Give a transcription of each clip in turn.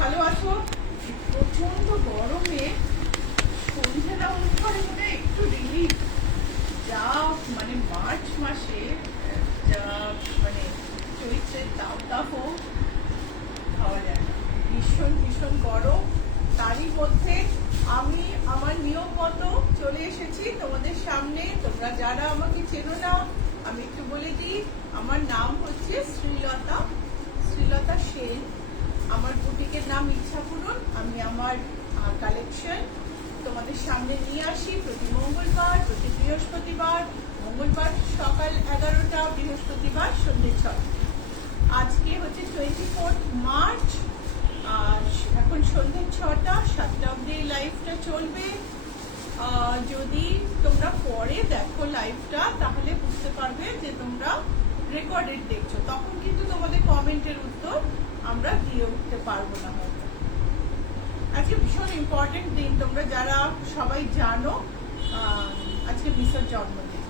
ভালো আছো? প্রচন্ড গরমে সন্ধে দেওয়ার পরে মনে হয় একটু রিলিফ। যা মানে মার্চ মাসে যা মানে চৈত্রের তাপ খাওয়া যায় না, ভীষণ ভীষণ গরম। তারই মধ্যে আমি আমার নিয়ম মতো চলে এসেছি তোমাদের সামনে। তোমরা যারা আমাকে চেনো না, আমি একটু বলে দিই, আমার নাম হচ্ছে শ্রীলতা সেন। আমার বুটিকের নাম ইচ্ছাপূরণ। আমি আমার কালেকশন তোমাদের সামনে নিয়ে আসি প্রতি মঙ্গলবার, প্রতি বৃহস্পতিবার। মঙ্গলবার সকাল 11টা, বৃহস্পতিবার সন্ধ্যে 6টা। আজকে হচ্ছে 24 মার্চ, আর এখন সন্ধ্যে 6টা, 7টা অব্দি এই লাইভটা চলবে। যদি তোমরা পরে দেখো লাইভটা, তাহলে বুঝতে পারবে যে তোমরা রেকর্ডেড দেখছো। তখন কিন্তু তোমাদের কমেন্টের উত্তর আমরা দিয়ে উঠতে পারবো না হয়তো। আজকে ভীষণ ইম্পর্টেন্ট দিন, তোমরা যারা সবাই জানো। আজকে মিশর জন্মদিন।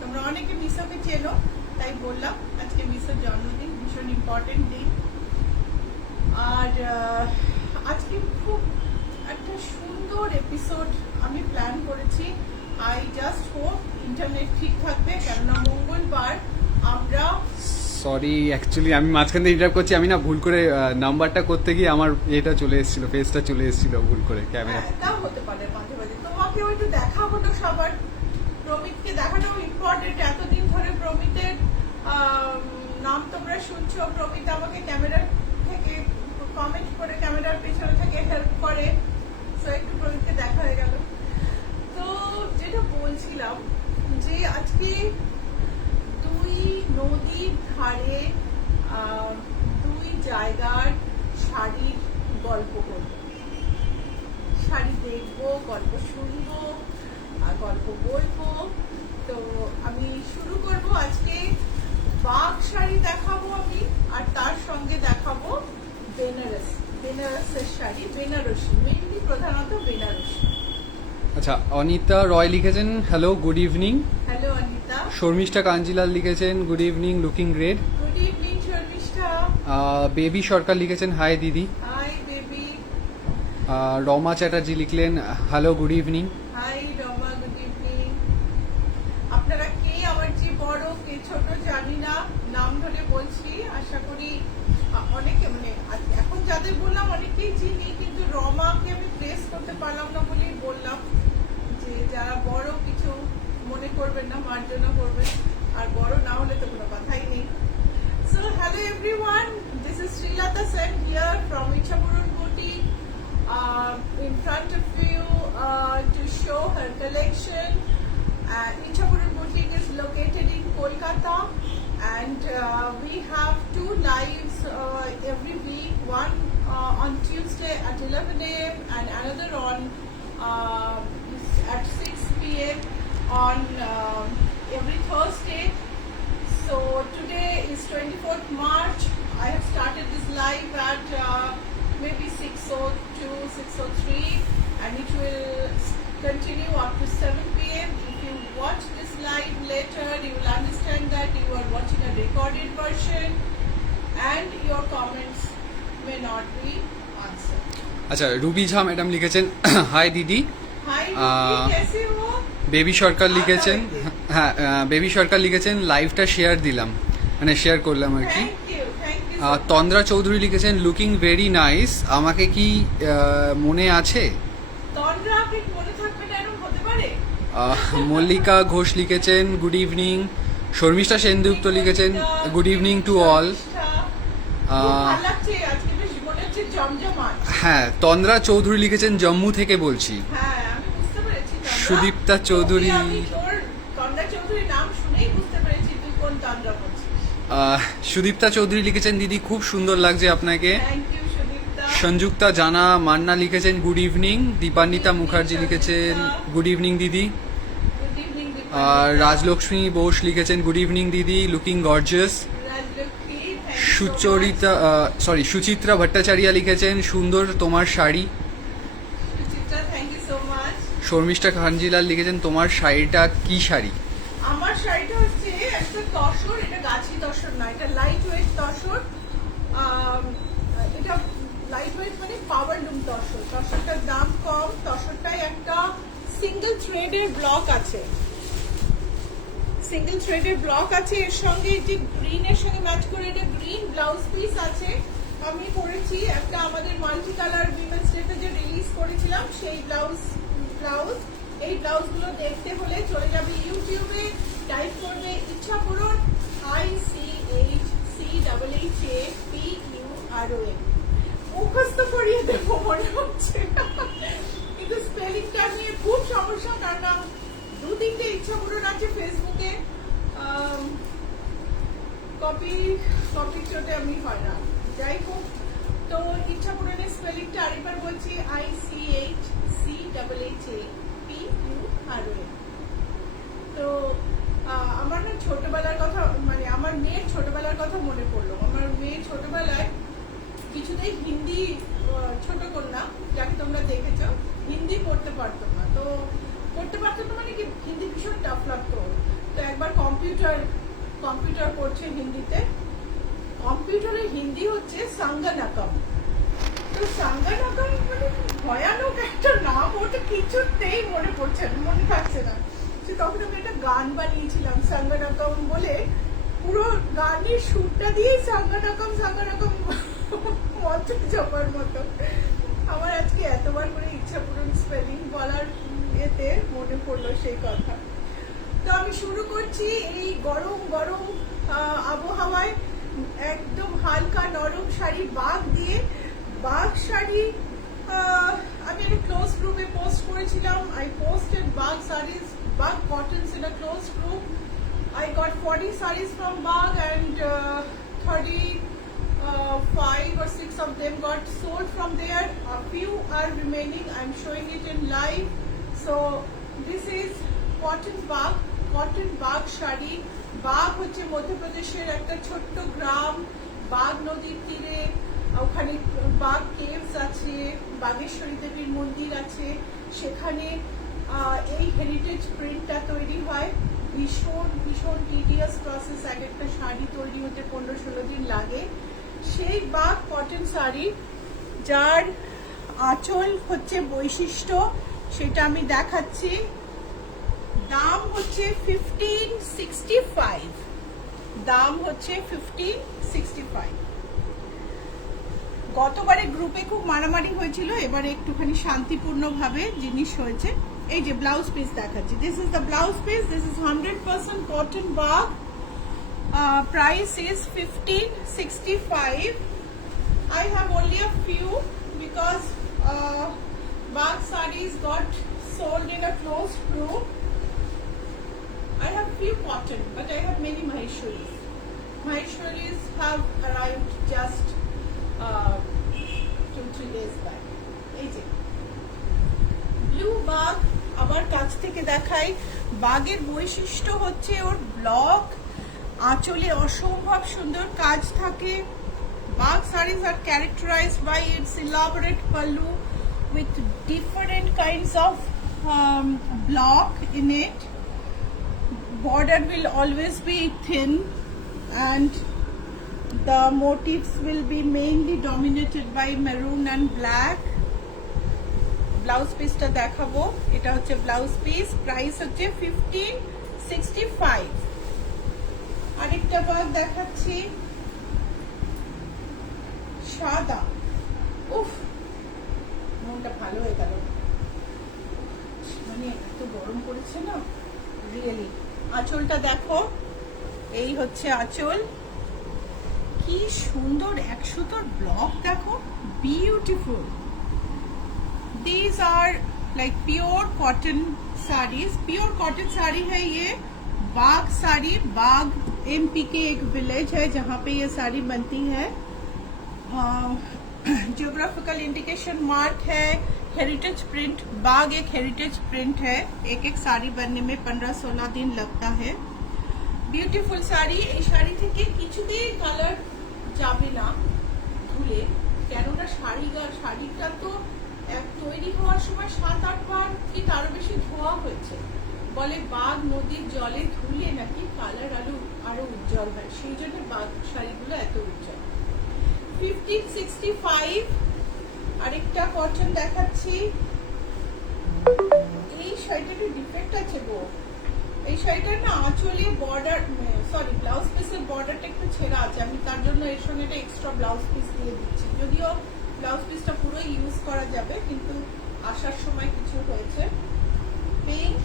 তোমরা অনেকে মিশরকে চেনো, তাই বললাম আজকে মিশর জন্মদিন, ভীষণ ইম্পর্টেন্ট দিন। আর আজকে খুব একটা সুন্দর এপিসোড আমি প্ল্যান করেছি। আই জাস্ট হোপ ইন্টারনেট ঠিক থাকবে, কেননা মঙ্গলবার আমরা সরি, অ্যাকচুয়ালি আমি মাঝখান থেকে ইন্টারাপ্ট করছি। আমি না ভুল করে নাম্বারটা করতে গিয়ে আমার এটা চলে এসেছিল, পেজটা চলে এসেছিল ভুল করে ক্যামেরা। তাও হতে পারে মাঝে মাঝে। তোমাকেও একটু দেখা হলো সবার, প্রমিতকে দেখাটাও ইম্পর্টেন্ট। এতদিন ধরে প্রমিতের নাম তোমরা শুনছো। প্রমিত আমাকে ক্যামেরার থেকে কমেন্ট করে ক্যামেরার পেছনে থেকে হেল্প করে, তো একটু প্রমিতকে দেখা হয়ে গেল। তো যেটা বলছিলাম যে আজকে দুই নদীর ধারে দুই জায়গার শাড়ির গল্প করবো, শাড়ি দেখবো, গল্প শুনবো আর গল্প বলবো। তো আমি শুরু করব আজকে বাগ শাড়ি দেখাবো আমি, আর তার সঙ্গে দেখাবো বেনারসের শাড়ি, বেনারসি, মেইনলি প্রধানত বেনারসি। আচ্ছা, অনিতা রয় লিখেছেন hello good evening. Hello Anita. Sharmishtha Kanjilal লিখেছেন good evening, looking great. Good evening Sharmishtha. Baby Sarkar লিখেছেন হাই দিদি। Hi Baby. রমা চ্যাটার্জি লিখলেন hello good evening. Hi Rama, good evening. আপনারা কে আমার চেয়ে বড় কে ছোট জানি না, নাম ধরে বলছি। আশা করি অনেকে, মানে এখন যাদের বললাম অনেকেই চিনি, কিন্তু রমাকে আমি প্লেস করতে পারলাম না বলেই বললাম যে যারা বড় কিছু মনে করবেন না, মার্জনা করবেন, আর বড় না হলে তো কোনো কথাই নেই। So hello everyone, this is Srilata Sen here from Ichhapuran Boutique, in front of you to show her collection. Ichhapuran Boutique is located in Kolkata, and we have two lives every week, one on Tuesday at 11 a.m. and another on at 6 p.m. on every Thursday. So today is 24th March. I have started this live at maybe 6:02, 6:03, and it will continue up to 7 p.m. If you watch this live later, you will understand that you are watching a recorded version and your comments may not be answered. আচ্ছা, Ruby ঝা madam লিখেছেন hi দিদি। Hi Ruby, कैसे हो? Baby Sarkar লিখেছেন, হ্যাঁ baby Sarkar লিখেছেন লাইভটা share দিলাম, মানে শেয়ার করলাম আর কি। Thank you. তন্দ্রা চৌধুরী লিখেছেন লুকিং ভেরি নাইস। আমাকে কি মনে আছে? তন্দ্রা আপনি মনে থাকবে না এরকম হতে পারে? মল্লিকা ঘোষ লিখেছেন গুড ইভিনিং। শর্মিষ্ঠা সেনগুপ্ত লিখেছেন গুড ইভিনিং টু অল। হ্যাঁ, তন্দ্রা চৌধুরী লিখেছেন জম্মু থেকে বলছি। সুদীপ্তা চৌধুরী, সুদীপ্তা চৌধুরী লিখেছেন দিদি খুব সুন্দর লাগছে আপনাকে। সংযুক্তা জানা মান্না লিখেছেন গুড ইভিনিং। দীপান্বিতা মুখার্জি লিখেছেন গুড ইভিনিং দিদি। আর রাজলক্ষ্মী বোস লিখেছেন গুড ইভিনিং দিদি, লুকিং গর্জিয়াস। সুচিত্রা ভট্টাচার্য লিখেছেন সুন্দর তোমার শাড়ি। শর্মিষ্ঠা কাঞ্জিলাল লিখেছেন তোমার শাড়িটা কি শাড়ি? আমার শাড়িটা হচ্ছে একটা তসর, এটা গাছি তসর না, এটা লাইট ওয়েট তসর। এটা লাইট ওয়েট থ্রেডের ব্লক আছে, সিঙ্গেল থ্রেডের ব্লক আছে। এর সঙ্গে যে গ্রিনের সঙ্গে ম্যাচ করে এটা গ্রিন ব্লাউজ পিস আছে। আমি করেছি একটা আমাদের মাল্টি কালার উইমেন্স ডেতে যে রিলিজ করেছিলাম সেই ব্লাউজ। এই ব্লাউজগুলো দেখতে হলে চলে যাবে ইউটিউবে, টাইপ করবে ইচ্ছা পূরণ ICHCHAPURON। মুখস্থ করিয়ে দেবো মনে হচ্ছে, কিন্তু স্পেলিংটা নিয়ে খুব সমস্যা। কারণ 2-3টে ইচ্ছা পূরণ আছে ফেসবুকে, কপি চোটে আমি হয় না। যাই হোক, তো ইচ্ছা পূরণের স্পেলিংটা আরেকবার বলছি ICHCHAPURON। তো আমার না ছোটবেলার কথা, মানে আমার মেয়ের ছোটবেলার কথা মনে পড়লো। আমার মেয়ে ছোটবেলায় কিছুতেই হিন্দি, ছোট কন্যা যাকে তোমরা দেখেছো, হিন্দি পড়তে পারতো না। তো পড়তে পারতো না মানে কি, হিন্দি ভীষণ টাফ লাগতো। তো একবার কম্পিউটার পড়ছে হিন্দিতে, কম্পিউটারে হিন্দি হচ্ছে সাঙ্গানাকম। তো সাঙ্গানাকম মানে ভয়ানক একটা নাম, ওটা কিছুতেই মনে থাকছে না। তখন আমি একটা গান বানিয়েছিলাম সাঙ্গানাকম বলে, পুরো গানের সুরটা দিয়ে সাঙ্গানাকম মন্ত্র জপার মতো। আমার আজকে এতবার করে ইচ্ছা পূরণ স্পেলিং বলার এতে মনে পড়লো সেই কথা। তো আমি শুরু করছি এই গরম আবহাওয়ায় একদম হালকা নরম শাড়ি বাগ দিয়ে। বাগ শাড়ি আমি একটা ক্লোজ গ্রুপে পোস্ট করেছিলাম। I posted Bag sarees, Bag cottons in a closed group. I got 40 sarees from Bag and 35 or 6 of them got sold from there. A few are remaining. I'm showing it in live. So this is cotton Bag sari. Bagh হচ্ছে মধ্যপ্রদেশের একটা ছোট্ট গ্রাম, bug নদীর তীরে। ওখানে bug caves আছে, বাগেশ্বরী দেবীর মন্দির আছে। সেখানে এই হেরিটেজ প্রিন্টটা তৈরি হয়। ভীষণ টিডিয়াস প্রসেস, এক একটা শাড়ি তৈরি হতে 15-16 দিন লাগে। সেই বাগ কটন শাড়ি, যার আঁচল হচ্ছে বৈশিষ্ট্য, সেটা আমি দেখাচ্ছি। দাম হচ্ছে 1565। গতবারে গ্রুপে খুব মারামারি হয়েছিল, এবারে একটুখানি শান্তিপূর্ণ ভাবে জিনিস হয়েছে। এই যে ব্লাউজ পিস দেখাচ্ছি, this is the blouse piece. This is 100% cotton Bagh. Price is 1565। I have only a few because Bag sarees got sold in a closed group. I have few cotton, but I have many Maheshwaris. Maheshwaris have arrived just 2-3 days back. এই যে blue bug, আবার কাছ থেকে দেখাই। বাগের বৈশিষ্ট্য হচ্ছে ওর block, আঁচলে অসম্ভব সুন্দর কাজ থাকে। Bag sarees are characterized by its elaborate pallu with different kinds of block in it. Border will always be thin and the motifs will be mainly dominated by maroon and black. Blouse piece ta dekhabo, eta hocche blouse piece, price hocche 1565. arekta bag dekhacchi সাদা। উফ, মনটা ভালো হয়ে গেল, মানে এত গরম পড়েছে না রিয়েলি। আঁচলটা দেখো, এই হচ্ছে আঁচল, কি সুন্দর 100 ব্লক দেখো, beautiful. These are like pure cotton sarees, pure cotton sari है ये। बाग साड़ी, बाग MP के एक विलेज है जहाँ पे ये साड़ी बनती है। जियोग्राफिकल इंडिकेशन मार्क है, हेरिटेज प्रिंट। बाग एक हेरिटेज प्रिंट है, एक साड़ी बनने में 15-16 दिन लगता है। বিউটিফুল শাড়ি। এই শাড়ি থেকে কিছুতেই কালার যাবে না ধুলে, কেননা শাড়িটা তো তৈরি হওয়ার সময় 7-8 বার কি তারও বেশি ধোয়া হয়েছে। বলে বাগ নদীর জলে ধুলে নাকি কালার আরো উজ্জ্বল হয়, সেই জন্য বাগ শাড়িগুলো এত উজ্জ্বল। 1565। আরেকটা কটন দেখাচ্ছি। এই শাড়িটার ডিফেক্ট আছে গো। এই শাড়িটার না আঁচলে বর্ডার, সরি ব্লাউজ পিসের বর্ডারটা একটু ছেঁড়া আছে, আমি তার জন্য এর সঙ্গে একটা এক্সট্রা ব্লাউজ পিস দিয়ে দিচ্ছি। যদিও ব্লাউজ পিসটা পুরো ইউজ করা যাবে, কিন্তু আসার সময় কিছু হয়েছে। পিঙ্ক,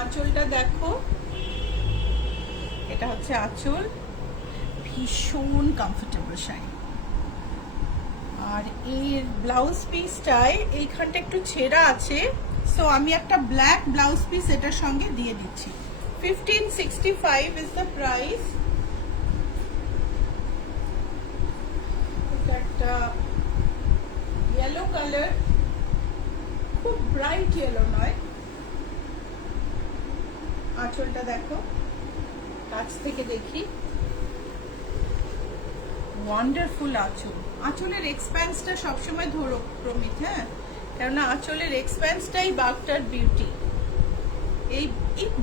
আঁচলটা দেখো, এটা হচ্ছে আঁচল, ভীষণ কমফোর্টেবল শাড়ি। আর এর ব্লাউজ পিসটায় এইখানটা একটু ছেঁড়া আছে, সো আমি একটা ব্ল্যাক ব্লাউজ পিস এটার সঙ্গে দিয়ে দিচ্ছি। 1565 ইজ দ্য প্রাইস। এটা একটা ইয়েলো কালার, খুব ব্রাইট ইয়েলো নয়। আঁচলটা দেখো, কাছ থেকে দেখি, ওয়ান্ডারফুল আঁচল। আঁচলের এক্সপ্যান্সটা সবসময় ধরো প্রমিত, হ্যাঁ, কেননা আঁচলের এক্সপ্যান্সটাই বাগটার বিউটি। এই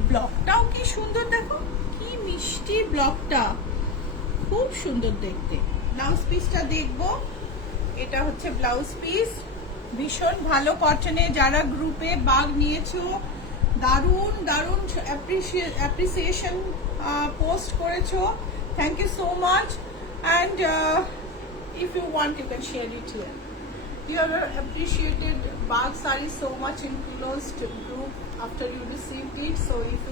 ব্লকটাও কি সুন্দর, দেখো কি মিষ্টি ব্লকটা, খুব সুন্দর দেখতে। ব্লাউজ পিসটা দেখবো, এটা হচ্ছে ব্লাউজ পিস, ভীষণ ভালো কটনে। যারা গ্রুপে বাগ নিয়েছো, দারুণ দারুণ অ্যাপ্রিসিয়েশন পোস্ট করেছো, thank you so much. And if you want, you can share it here. You have appreciated Bag Sari so much in closed group after you received it. So if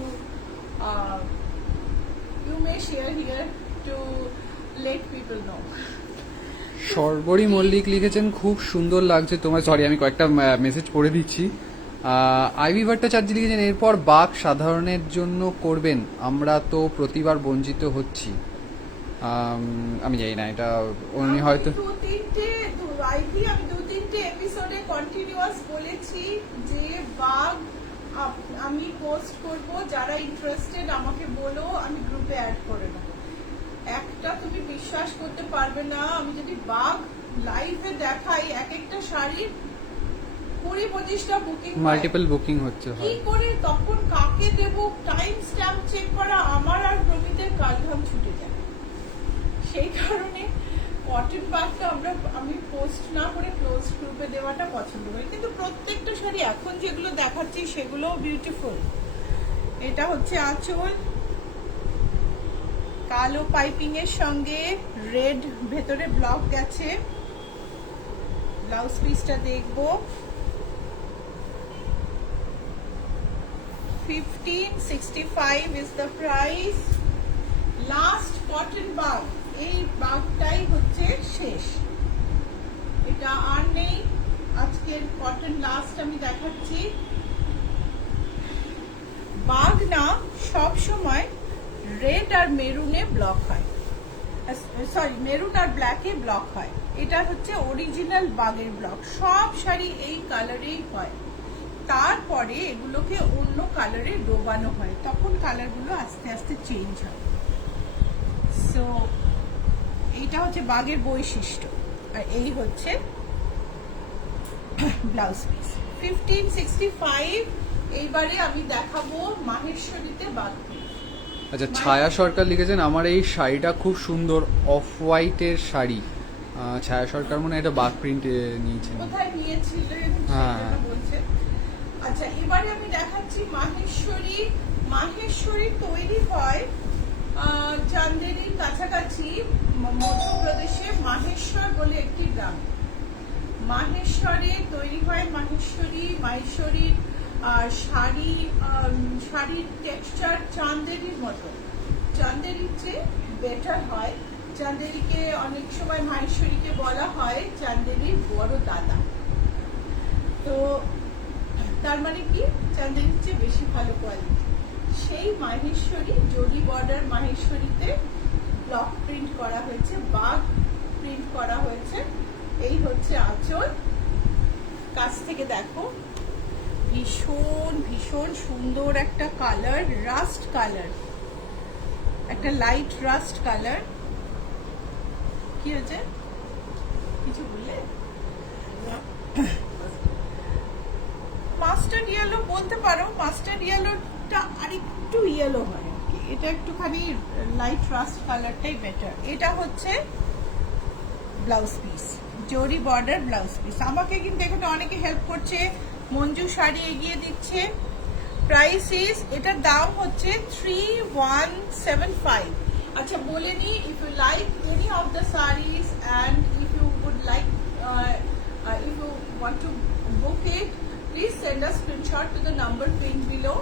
you may share here to let people know. Sarbari Mallick লিখেছেন খুব সুন্দর লাগছে তোমার, sorry আমি কয়েকটা message পড়ে দিচ্ছি। Ivy Bhattacharya লিখেছেন এরপর বাগ সাধারণের জন্য করবেন, আমরা তো প্রতিবার বঞ্চিত হচ্ছি। আমি জানি না, এটা উনি হয়তো আমি দু তিনটে এপিসোডে কন্টিনিউয়াস বলেছি যে বাগ আমি পোস্ট করব, যারা ইন্টারেস্টেড আমাকে বলো, আমি গ্রুপে অ্যাড করে নেব। একটা তুমি বিশ্বাস করতে পারবে না, আমি যদি বাগ লাইভে দেখাই, এক একটা শাড়ির 20-25টা বুকিং, মাল্টিপল বুকিং হচ্ছে। কি করে তখন কাকে দেব, টাইম স্ট্যাম্প চেক করা আমার আর প্রমিতের কালঘাম ছুটে যায়। সেই কারণে কটন বাগটা আমি পোস্ট না করে ক্লোজ গ্রুপে দেওয়াটা পছন্দ করি। কিন্তু প্রত্যেকটা শাড়ি এখন যেগুলো দেখাচ্ছি সেগুলো বিউটিফুল। এটা হচ্ছে আঁচল, কালো পাইপিং এর সঙ্গে রেড ভেতরে ব্লক গেছে। ব্লাউজ পিসটা দেখবো, 1565 is the price. Last cotton Bagh, এই বাগটাই হচ্ছে শেষ, এটা আর নেই। আজকের কটন লাস্ট আমি দেখাচ্ছি। বাগ না সব সময় রেড আর মেরুনে ব্লক হয়, সরি মেরুন আর ব্ল্যাকে ব্লক হয়। এটা হচ্ছে অরিজিনাল বাগের ব্লক, সব শাড়ি এই কালারেই হয়। তারপরে এগুলোকে অন্য কালারে ডোবানো হয়, তখন কালারগুলো আস্তে আস্তে চেঞ্জ হয়। সো এইটা হচ্ছে বাগের বৈশিষ্ট্য। আর এই হচ্ছে ব্লাউজ পিস 1565। এইবারে আমি দেখাবো মাহেশ্বরীতে বাগ। আচ্ছা, ছায়া সরকার লিখেছেন আমার এই শাড়িটা খুব সুন্দর, অফ হোয়াইটের শাড়ি। ছায়া সরকার মনে হয় এটা বাগ প্রিন্ট নিয়েছেন, কোথায় নিয়েছিলেন সেটা বলছে। আচ্ছা, এবারে আমি দেখাচ্ছি মাহেশ্বরী। মাহেশ্বরী তৈরি হয় চান্দেরির কাছাকাছি, মধ্যপ্রদেশে মাহেশ্বর বলে একটি গ্রাম। মাহেশ্বরে তৈরি হয় মাহেশ্বরী। মাহেশ্বরীর শাড়ির টেক্সচার চান্দেরির মতো, চান্দেরির চেয়ে বেটার হয়। চান্দেরিকে অনেক সময় মাহেশ্বরীকে বলা হয় চান্দেরির বড় দাদা। তো তার মানে কি, চান্দেরির চেয়ে বেশি ভালো কোয়ালিটি। সেই মাহেশ্বরী, জরি বর্ডার মাহেশ্বরীতে ব্লক প্রিন্ট করা হয়েছে, বাগ প্রিন্ট করা হয়েছে। এই হচ্ছে আঁচল, কাছ থেকে দেখো, ভীষণ ভীষণ সুন্দর একটা কালার, রাস্ট কালার, একটা লাইট রাস্ট কালার। কি হয়েছে, কিছু বললে? মাস্টার্ড ইয়েলো বলতে পারো, মাস্টার্ড ইয়েলোটা আরেকটু ইয়েলো হয়, এটা একটুখানি লাইট রাস্ট কালারটাই বেটার। এটা হচ্ছে ব্লাউজ পিস, জরি বর্ডার ব্লাউজ পিস। আমাকে কিন্তু এখানে অনেকে হেল্প করছে, মঞ্জু শাড়ি এগিয়ে দিচ্ছে। প্রাইস ইজ, এটার দাম হচ্ছে 3175। আচ্ছা বলে নি, if you like any of the saris and if you would like if you want to book it, please send a screenshot to the number pinned below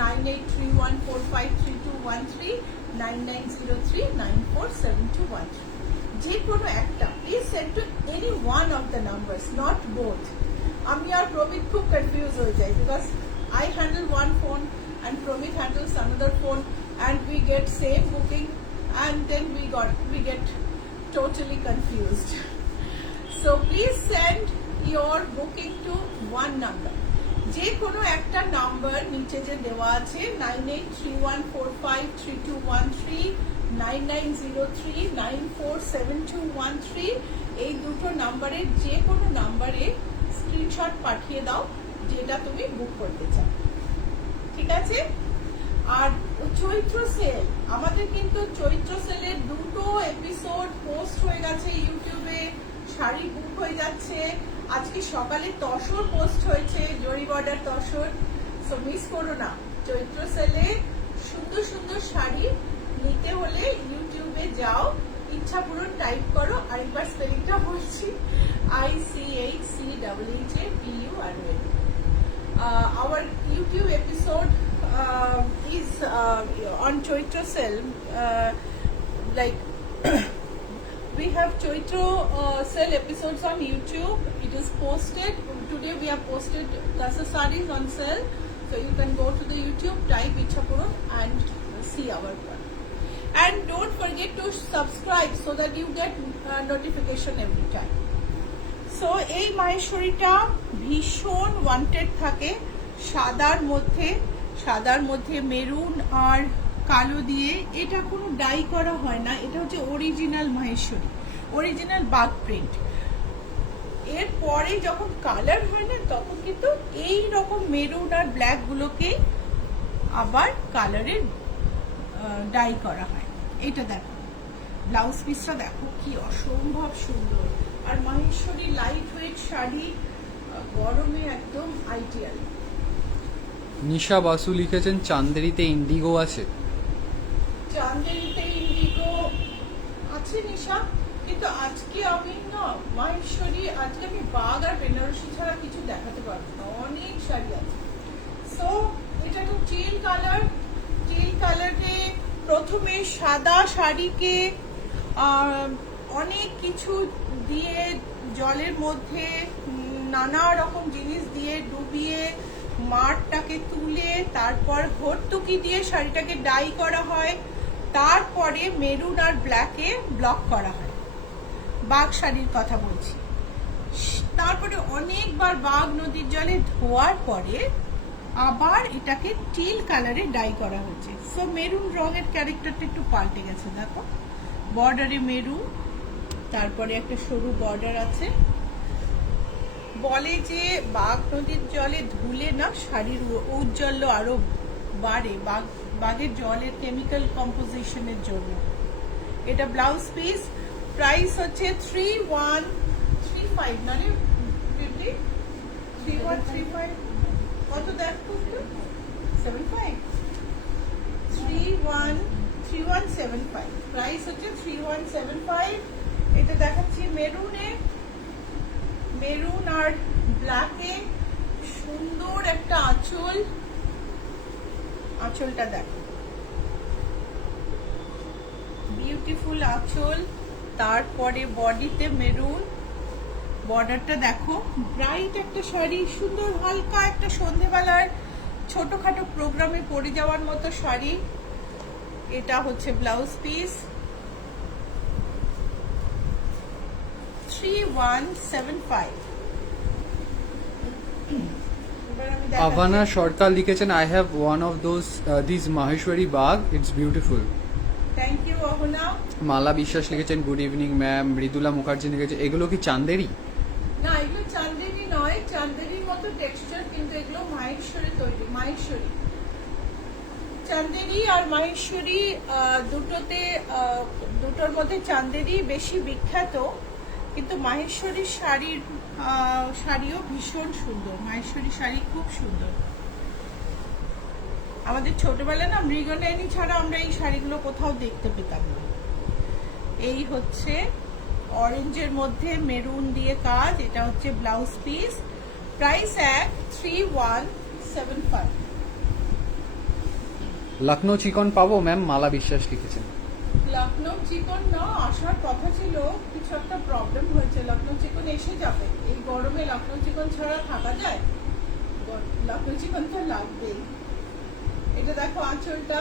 9831453213 9903947213. যে কোনো একটা, please send to any one of the numbers, not both. আমি আর প্রমিত খুব confuse হয়ে যাই because I handle one phone and Promit handles another phone and we get same booking and then we get totally confused. So please send your booking to one number. যে কোনো একটা number নিচে যে দেওয়া আছে 9831453213 9903947213, এই দুটো নাম্বারের যে কোনো নাম্বারে স্ক্রিনশট পাঠিয়ে দাও যেটা তুমি বুক করতে চাও, ঠিক আছে? আর চৈত্র সেল, আমাদের কিন্তু চৈত্র সেলের দুটো এপিসোড পোস্ট হয়ে গেছে ইউটিউবে, শাড়ি বুক হয়ে যাচ্ছে। আজকে সকালে তসর পোস্ট হয়েছে, জরি বর্ডার তসর, সো মিস করো না। চৈত্র সেলে সুন্দর সুন্দর শাড়ি নিতে হলে ইউটিউবে যাও, ইচ্ছা পূরণ টাইপ করো, আরেকবার স্পেলিংটা বলছি, ICHCHHAPURN. Our YouTube episode is on Choitra Sale. Like we have Choitra Sale episodes on YouTube. It is posted. Today we have posted Kasa sarees on sale. So you can go to the YouTube, type Ichhapurun and see our one. And don't forget to subscribe so that you get notification every time. So এই মাহেশ্বরীটা ভীষণ wanted থাকে, সাদার মধ্যে maroon আর কালো দিয়ে। এটা কোনো die করা হয় না, এটা হচ্ছে original Maheshwari, original Bagh print. এরপরে যখন কালার হয় না তখন কিন্তু এই রকম মেরুন আর ব্ল্যাক গুলোকে আবার কালারের ডাই করা হয়। এটা দেখো, ব্লাউজ পিসটা দেখো কি অসম্ভব সুন্দর। আর মাহেশ্বরী লাইট ওয়েট শাড়ি গরমে একদম আইডিয়াল। নিশা বাসু লিখেছেন চান্দেরিতে ইন্ডিগো আছে। চান্দেরিতে ইন্ডিগো আছে নিশা, কিন্তু আজকে আমি না মাহেশ্বরী, আজকে আমি বাগ আর বেনারসি ছাড়া কিছু দেখাতে পারবো না, অনেক শাড়ি আছে। সো এটা তো টিল কালারে প্রথমে সাদা শাড়িকে অনেক কিছু দিয়ে জলের মধ্যে নানা রকম জিনিস দিয়ে ডুবিয়ে মাঠটাকে তুলে তারপর ভর্তুকি দিয়ে শাড়িটাকে ডাই করা হয়, তারপরে মেরুন আর ব্ল্যাকে ব্লক করা হয়। বাগ শাড়ির কথা বলছি। তারপরে অনেকবার বাগ নদীর জলে ধোয়ার পরে আবার এটাকে টিল কালারে ডাই করা হয়েছে। সো মেরুন রঙের ক্যারেক্টারটা একটু পাল্টে গেছে, দেখো বর্ডারে মেরুন, তারপরে একটা সরু বর্ডার আছে। বলে যে বাগ নদীর জলে ধুলে না শাড়ির ঔজ্জ্বল্য আরো বাড়ে, বাগের জলের কেমিক্যাল কম্পোজিশনের জন্য। এটা ব্লাউজ পিস, প্রাইস হচ্ছে 3135, মানে 3135 কত দেখো 75 3175, প্রাইস হচ্ছে 3175। এটা দেখাচ্ছি মেরুন আর ব্ল্যাকে সুন্দর একটা আঁচলটা দেখো, বিউটিফুল আঁচল, তারপরে বডিতে মেরুন, বর্ডারটা দেখো, ব্রাইট একটা শাড়ি, সুন্দর হালকা একটা সন্ধেবেলার ছোটখাটো প্রোগ্রামে পরে যাওয়ার মতো শাড়ি। এটা হচ্ছে ব্লাউজ পিস, 3175। আভানা সরকার লিখেছেন I have one of those this Maheshwari bag, it's beautiful. Thank you Avana. Mala Biswas লিখেছেন good evening ma'am. Mridula Mukherjee লিখেছে এগুলো কি চান্দেরি? না, এগুলো চান্দেরি নয়, চান্দেরির মতো টেক্সচার, কিন্তু এগুলো মাহেশ্বরী তৈরি। মাহেশ্বরী, চান্দেরি আর মাহেশ্বরী দুটোর মধ্যে চান্দেরি বেশি বিখ্যাত, কিন্তু মাহেশ্বরীর শাড়িও ভীষণ সুন্দর, মাহেশ্বরীর শাড়ি খুব সুন্দর। আমাদের ছোটবেলায় না মৃগনয়নী ছাড়া আমরা এই শাড়িগুলো কোথাও দেখতে পেতাম না। এই হচ্ছে অরেঞ্জের মধ্যে মেরুন দিয়ে কাজ, এটা হচ্ছে ব্লাউজ পিস, প্রাইস 3175। লখনৌ চিকন পাবো ম্যাম? মালা বিশ্বাস লিখেছেন। লখনৌ চিকন না আসার কথা ছিল, কিছু একটা প্রবলেম হয়েছে। লখনৌ চিকন এসে যাবে, এই গরমে লখনৌ চিকন ছাড়া থাকা যায়? লখনৌ চিকন তো লাগবেই। এটা দেখো আঁচলটা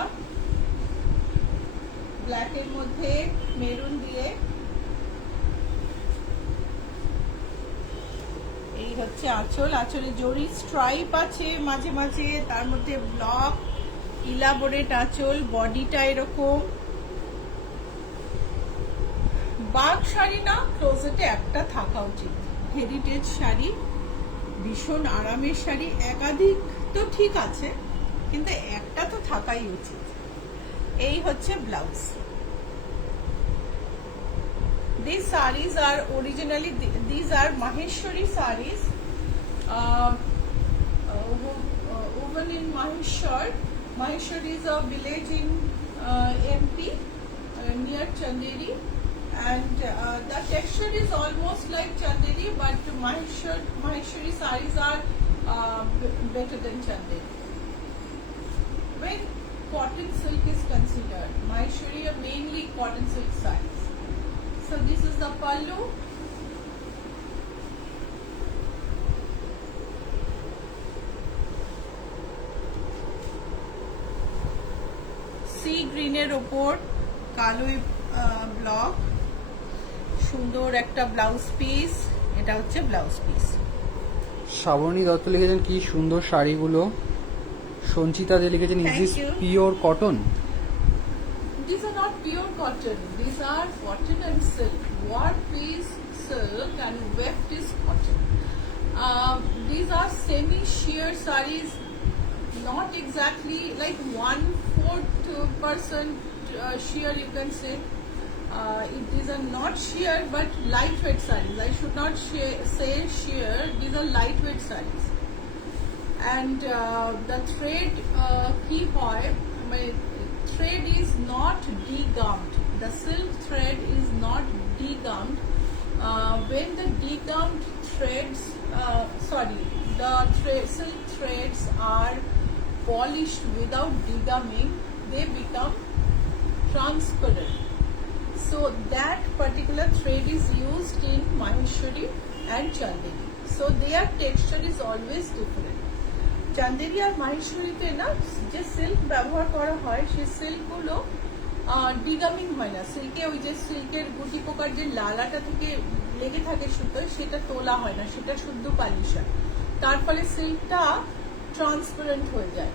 ব্ল্যাকের মধ্যে মেরুন দিয়ে, এই হচ্ছে আঁচল। আঁচলে জরি স্ট্রাইপ আছে মাঝে মাঝে, তার মধ্যে ব্লক ইলাবোরেট আঁচল, বডিটা এরকম। বাগ শাড়ি না, ক্লোজেটে একটা থাকা উচিত। হেরিটেজ শাড়ি, ভীষণ আরামের শাড়ি, একাধিক তো ঠিক আছে কিন্তু একটা তো থাকাই উচিত। এই হচ্ছে blouse. These sarees are originally, these are Maheshwari sarees, woven in Maheshwar. Maheshwar is a village in MP near Chanderi, and the texture is almost like Chanderi, but Maheshwari sarees are better than Chanderi. When cotton silk is considered, Maheshwari are mainly cotton silk sarees. So this is the pallu. Sea গ্রিনের ওপর কালো block, সুন্দর একটা blouse piece, এটা হচ্ছে blouse piece. Shrabani Dutta লিখেছেন কি সুন্দর শাড়িগুলো। সঞ্চিতা যে লিখেছেন is this Thank you. Pure cotton? These are not pure cotton. These are cotton and silk. Warp is silk and weft is cotton. These are semi-sheer sarees, not exactly like 1/4% sheer, you can say. These are not sheer but lightweight sarees. I should not say sheer. These are lightweight sarees. And the thread key hoy, thread is not degummed. The silk thread is not degummed. When the degummed threads, silk threads are polished without degumming, they become transparent. So that particular thread is used in Maheshwari and Chanderi. So their texture is always different. Chanderi আর মাহেশ্বরীতে না যে silk ব্যবহার করা হয়, সেই সিল্কগুলো ডিগামিং হয় না। সিল্কে ওই যে সিল্কের গুটি পোকার যে লালাটা থেকে লেগে থাকে সুতোয়, সেটা তোলা হয় না, সেটা শুদ্ধ পালিশ হয়। তার ফলে সিল্কটা ট্রান্সপারেন্ট হয়ে যায়।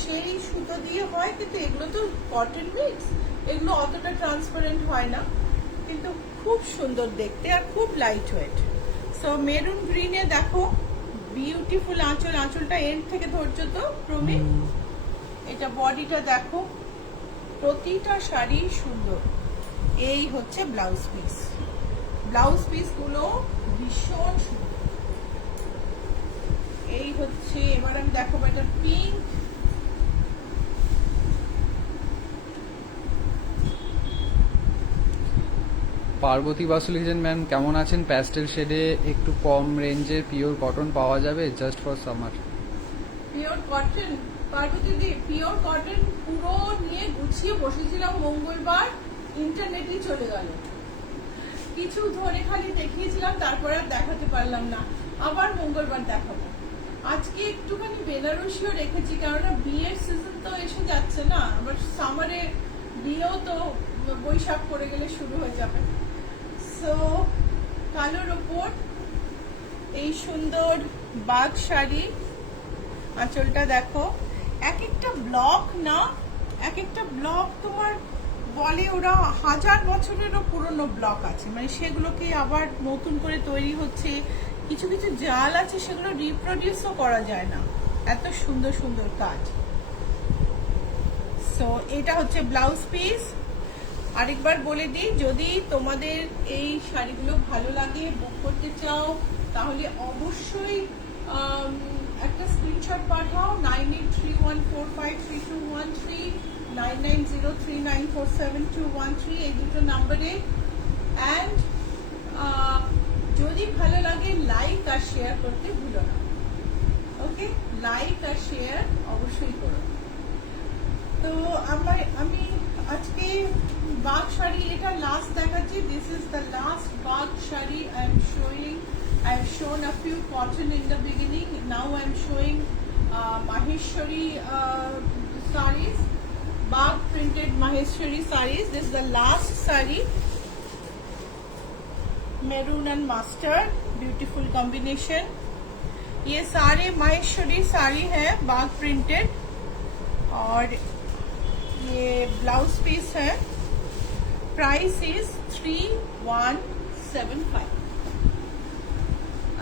সেই সুতো দিয়ে হয়, কিন্তু এগুলো তো কটন মিক্স, এগুলো অতটা ট্রান্সপারেন্ট হয় না, কিন্তু খুব সুন্দর দেখতে আর খুব লাইট ওয়েট। সো মেরুন গ্রিনে দেখো বিউটিফুল আঁচল, আঁচলটা এন্ড থেকে ধরছো তো প্রমি, এটা বডিটা দেখো, প্রতিটা শাড়ি সুন্দর। এই হচ্ছে ব্লাউজ পিস, ব্লাউজ পিস গুলো ভীষণ সুন্দর। এই হচ্ছে, এবার আমি দেখো এটা পিঙ্ক, পার্বতী বাসু লিখেছেন ম্যাম কেমন আছেন? প্যাস্টেল শেডে একটু কম রেঞ্জের পিওর কটন পাওয়া যাবে just for summer? Pure cotton, Parvati the pure cotton পুরো নিয়ে গুছিয়ে বসেছিলাম মঙ্গলবার, ইন্টারনেটই চলে গেল। কিছু ধরে খালি দেখিয়েছিলাম, তারপরে আর দেখাতে পারলাম না, আবার মঙ্গলবার দেখাবো। আজকে একটুখানি বেনারসিও রেখেছি, কেননা বিয়ের সিজন তো এসে যাচ্ছে না, আবার সামারে বিয়েও তো বৈশাখ পড়ে গেলে শুরু হয়ে যাবে। সো কালোর ওপর এই সুন্দর বাগ শাড়ি, আঁচলটা দেখো, এক একটা ব্লক না, এক একটা ব্লক তোমার বলে ওরা 1000 বছরেরও পুরনো ব্লক আছে, মানে সেগুলোকে আবার নতুন করে তৈরি হচ্ছে। কিছু কিছু জাল আছে সেগুলো রিপ্রোডিউসও করা যায় না, এত সুন্দর সুন্দর কাজ। সো এটা হচ্ছে ব্লাউজ পিস। আরেকবার বলে দিই, যদি তোমাদের এই শাড়িগুলো ভালো লাগে, বুক করতে চাও, তাহলে অবশ্যই একটা স্ক্রিনশট পাঠাও 9831453213, 9903947213 এই দুটো নাম্বারে। অ্যান্ড যদি ভালো লাগে লাইক আর শেয়ার করতে ভুলো না। ওকে, লাইক আর শেয়ার অবশ্যই করো। তো আমি আজকে বাগ শাড়ি এটা লাস্ট দেখাচ্ছি। This is the last Bagh sari I am showing. I have shown a few cotton in the beginning. Now I am showing Maheshwari sarees, Bag printed Maheshwari sarees. This is the last saree. Maroon and mustard, beautiful combination. ये सारे माहेश्वरी साड़ी है बाग printed, और ये blouse piece है। Price is 3175।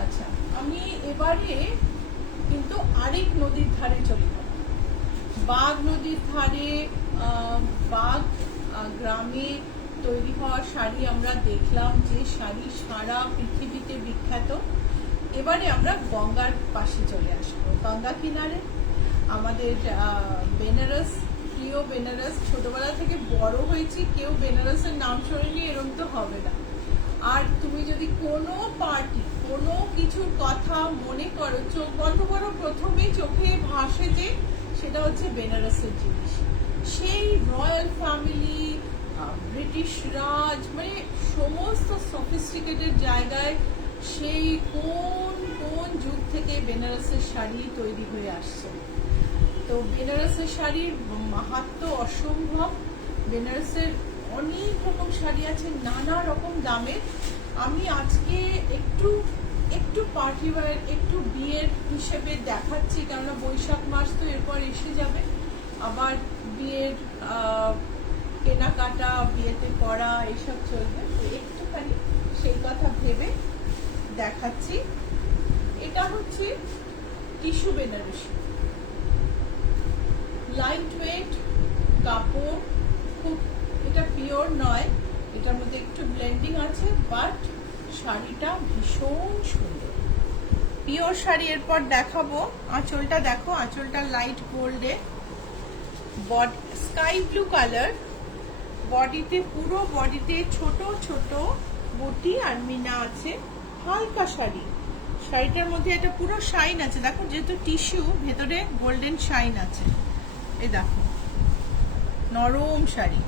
আচ্ছা, আমি এবারে কিন্তু আরেক নদীর ধারে চলে যাব। বাগ নদীর ধারে বাগ গ্রামে তৈরি হওয়া শাড়ি আমরা দেখলাম, যে শাড়ি সারা পৃথিবীতে বিখ্যাত। এবারে আমরা গঙ্গার পাশে চলে আসবো, গঙ্গা কিনারে। আমাদের বেনারস, প্রিয় বেনারস, ছোটবেলা থেকে বড় হয়েছি, কেউ বেনারসের নাম শোনেনি এরকম তো হবে না। আর তুমি যদি কোনো পার্টি, কোনো কিছুর কথা মনে করো, চোখ বন্ধ করো, প্রথমেই চোখে ভাসে যে সেটা হচ্ছে বেনারসের জিনিস। সেই রয়্যাল ফ্যামিলি, ব্রিটিশ রাজ, মানে সমস্ত সফিস্টিকেটেড জায়গায় সেই কোন কোন যুগ থেকে বেনারসের শাড়ি তৈরি হয়ে আসছে। তো বেনারসের শাড়ির মাহাত্ম্য অসম্ভব। বেনারসের অনেক রকম শাড়ি আছে, নানা রকম দামের। আমি আজকে একটু একটু পার্টি ওয়্যার, একটু বিয়ের হিসেবে দেখাচ্ছি, কেননা বৈশাখ মাস তো এরপর এসে যাবে, আবার বিয়ের কেনাকাটা, বিয়েতে পড়া এসব চলবে। তো একটুখানি সেই কথা ভেবে দেখাচ্ছি। এটা হচ্ছে টিস্যু বেনারসি, লাইট ওয়েট কাপড়, খুব, এটা পিওর নয়, এটার মধ্যে একটু ব্লেন্ডিং আছে, বাট শাড়িটা ভীষণ সুন্দর। পিওর শাড়ি এরপর দেখাবো। আঁচলটা দেখো, আঁচলটা লাইট গোল্ডে, স্কাই ব্লু কালার, বডিতে, পুরো বডিতে ছোট ছোট বুটি আর মিনা আছে। হালকা শাড়ি, শাড়িটার মধ্যে এটা পুরো শাইন আছে, দেখো, যেহেতু টিস্যু, ভেতরে গোল্ডেন শাইন আছে। এই দেখো, নরম শাড়ি,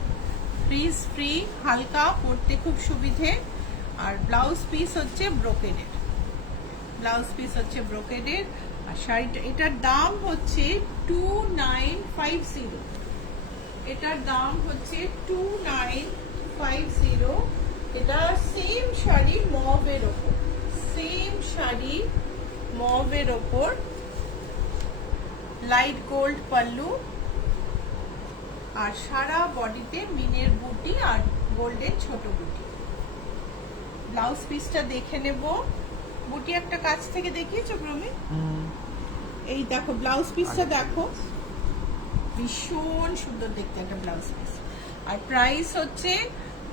ফ্রিজ ফ্রি, হালকা, পরতে খুব সুবিধে। আর ব্লাউজ পিস হচ্ছে ব্রোকেডের, ব্লাউজ পিস হচ্ছে ব্রোকেডের। আর শাড়িটা, এটার দাম হচ্ছে 2950। এটার দাম হচ্ছে 2950। এটা সেম শাড়ি মবের ওপর, সেম শাড়ি মবের ওপর, লাইট গোল্ড পাল্লু, আর সারা বডিতে মিনের বুটি আর গোল্ডেন ছোট বুটি। ব্লাউজ পিসটা দেখে নেব। বুটি একটা কাছ থেকে দেখিয়েছো প্রমি? এই দেখো ব্লাউজ পিসটা দেখো, ভীষণ সুন্দর দেখতে একটা ব্লাউজ পিস। আর প্রাইস হচ্ছে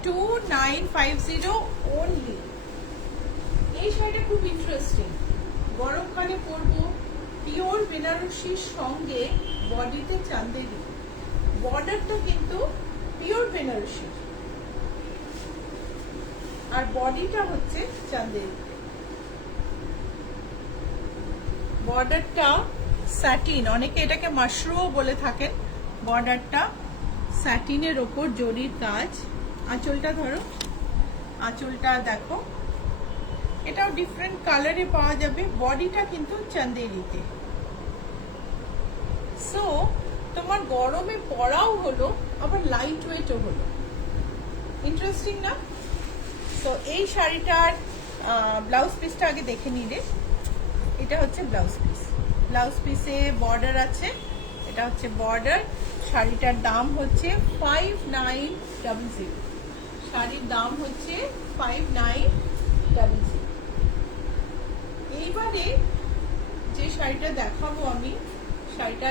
2950 অনলি। এই শাড়িটা খুব ইন্টারেস্টিং, গরমকালে পরবো। পিওর বেনারসির সঙ্গে বডিতে চান্দেরি, বর্ডারটা কিন্তু পিওর বেনারসি, আর বডিটা হচ্ছে চান্দেরি। বর্ডারটা স্যাটিন, অনেকে এটাকে মাশরুমও বলে থাকেন। বর্ডারটা স্যাটিনের ওপর জরির কাজ। আঁচলটা ধরো, আঁচলটা দেখো, এটাও ডিফারেন্ট কালারে পাওয়া যাবে। বডিটা কিন্তু চান্দেরিতে। সো তোমার গরমে পরাও হলো, আবার লাইট ওয়েটও হলো। ইন্টারেস্টিং না? তো এই শাড়িটার ব্লাউজ পিসটা আগে দেখে নিলে। এটা হচ্ছে ব্লাউজ পিস, ব্লাউজ পিসে বর্ডার আছে, এটা হচ্ছে বর্ডার। শাড়িটার দাম হচ্ছে 5900। শাড়ির দাম হচ্ছে 5900। এইবারে যে শাড়িটা দেখাবো আমি, শাড়িটা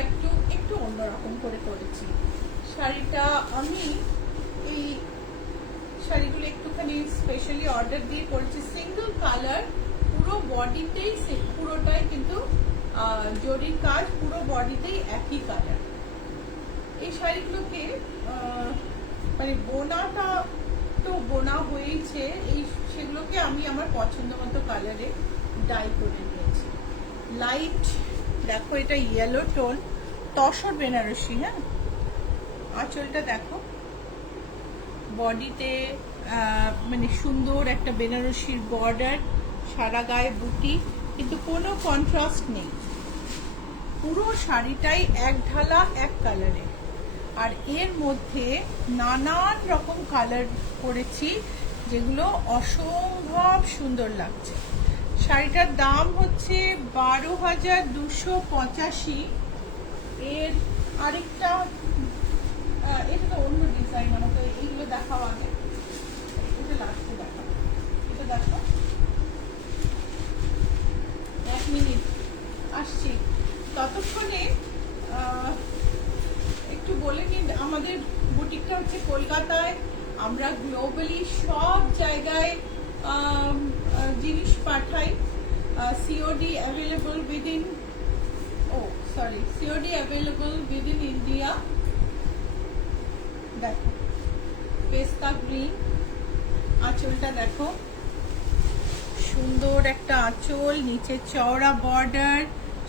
একটু অন্যরকম করে করেছি। শাড়িটা আমি এই স্পেশালি অর্ডার দিয়ে করেছি, সিঙ্গেল কালার, পুরো বডিতেই পুরোটাই কিন্তু জরির কাজ, পুরো বডিতেই একই কালার। এই শাড়িগুলোকে মানে বোনাটা তো বোনা হয়েছে, সেগুলোকে আমি আমার পছন্দ মতো কালারে ডাই করে নিয়েছি। লাইট দেখো, এটা ইয়েলো টোন, তসর বেনারসি। হ্যাঁ, আঁচলটা দেখো, বডিতে মানে সুন্দর একটা বেনারসির বর্ডার, সারা গায়ে বুটি, কিন্তু কোনো কন্ট্রাস্ট নেই, পুরো শাড়িটাই এক ঢালা এক কালারে। আর এর মধ্যে নানান রকম কালার করেছি, যেগুলো অসম্ভব সুন্দর লাগছে। শাড়িটার দাম হচ্ছে 12,285। এর আরেকটা, এটা তো অন্য ডিজাইন, আমাকে এইগুলো দেখাও আগে, এটা লাস্টে দেখাও। এটা দেখো, 1 মিনিট আসছি। ততক্ষণে একটু বলে নিন, আমাদের বুটিকটা হচ্ছে কলকাতায়, আমরা গ্লোবালি সব জায়গায় জিনিস পাঠাই। COD available within, COD available within India. দেখো, পেস্তা গ্রিন, আঁচলটা দেখো, সুন্দর একটা আঁচল, নিচে চওড়া বর্ডার,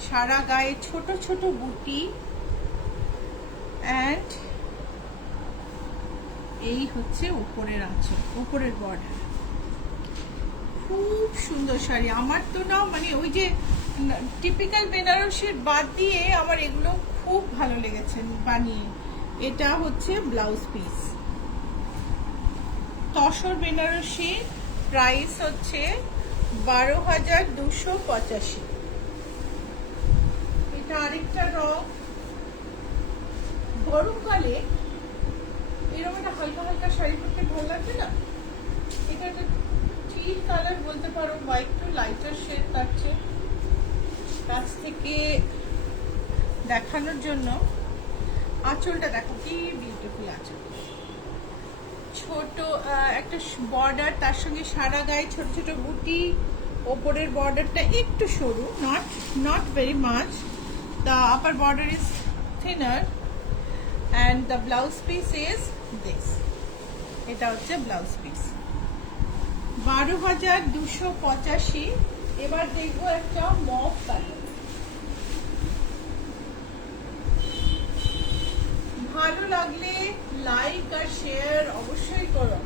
সারা গায়ে ছোট ছোট বুটি, অ্যান্ড এই হচ্ছে উপরের আঁচল, উপরের বর্ডার। খুব সুন্দর শাড়ি। আমার তো না মানে ওই যে টিপিক্যাল বেনারসির বাদ দিয়ে আমার এগুলো খুব ভালো লেগেছে বানিয়ে। এটা হচ্ছে blouse piece, tussar Banarasi, price হচ্ছে 12,285। এটা আরেকটা রং, গরমকালে এরকম একটা হালকা হালকা শাড়ি পরতে ভালো লাগছে না? এটা একটা টিল কালার বলতে পারো, বা একটু লাইটার শেড থাকছে। কাছ থেকে দেখানোর জন্য আঁচলটা দেখো, কি বিউটিফুল আঁচল, ছোট একটা বর্ডার, তার সঙ্গে সারা গায়ে ছোট ছোট বুটি, ওপরের বর্ডারটা একটু সরু, not very much, the upper border is thinner, and the blouse piece is this. এটা হচ্ছে ব্লাউজ পিস, 12,285। এবার দেখবো একটা মভ কালার। ভালো লাগলে লাইক আর শেয়ার অবশ্যই করো,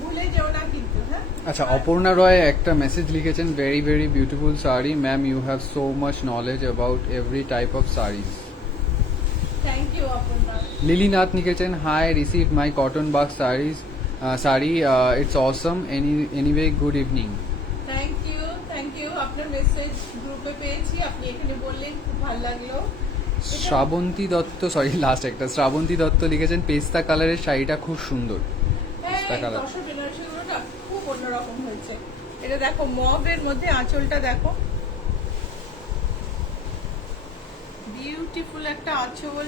ভুলে যেও না কিন্তু। হ্যাঁ, আচ্ছা, অপর্ণা রয় একটা মেসেজ লিখেছেন, very very beautiful sari ma'am, you have so much knowledge about every type of saris. Thank you Aparna. Lily Nath লিখেছেন, hi, receive my cotton bag sari, it's awesome, anyway good evening. Thank you, আপনার মেসেজ গ্রুপে পেয়েছি, আপনি এখানে বললেন, খুব ভালো লাগলো। শ্রাবন্তী দত্ত, সরি লাস্ট একটা, শ্রাবন্তী দত্ত লিখেছেন, পেস্তা কালারের শাড়িটা খুব সুন্দর। পেস্তা কালার, দশ বেনারসিগুলোটা খুব অন্যরকম হয়েছে। এটা দেখো, মবের মধ্যে আঁচলটা দেখো, বিউটিফুল একটা আঁচল,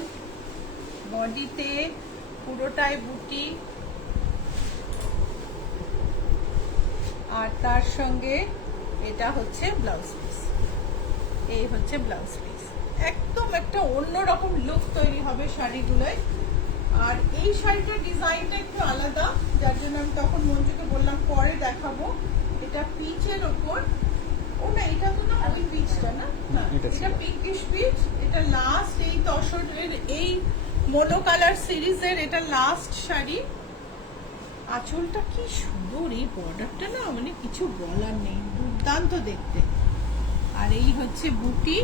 বডিতে পুরোটাই বুটি, আর তার সঙ্গে এটা হচ্ছে ব্লাউজ পিস। এই হচ্ছে ব্লাউজ পিস, একদম একটা অন্যরকম লুক তৈরি হবে শাড়িগুলোয়। আর এই শাড়িটার ডিজাইনটা একটু আলাদা, যার জন্য আমি তখন মঞ্জুকে বললাম পরে দেখাবো। এটা পিচের ওপর, ও না, এটা তো না ওই পিচটা না, এটা পিঙ্কিশ পিচ। এটা লাস্ট এই তসরের এই মোনো কালার সিরিজের এটা লাস্ট শাড়ি। আঁচলটা কি সুন্দর, এই বর্ডারটা না মানে কিছু বলার নেই, দুর্দান্ত দেখতে। আর এই হচ্ছে বুটি,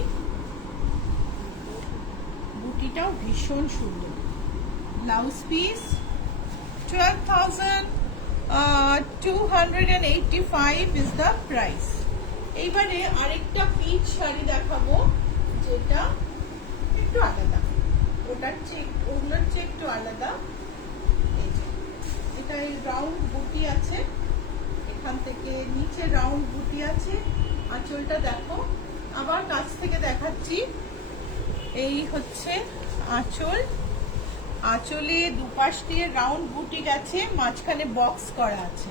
বুটিটাও ভীষণ সুন্দর। Blouse piece 12,285 is the price. এইবারে আরেকটা পিচ শাড়ি দেখাবো, যেটা একটু আলাদা, ওগুলোর চেয়ে একটু আলাদা। এই যে এটা রাউন্ড বুটি আছে, এখান থেকে নিচে রাউন্ড বুটি আছে, আঁচলটা দেখো, আবার কাছ থেকে দেখাচ্ছি। এই হচ্ছে আঁচল, আঁচলে দুপাশ দিয়ে রাউন্ড বুটি গেছে, মাঝখানে বক্স করা আছে।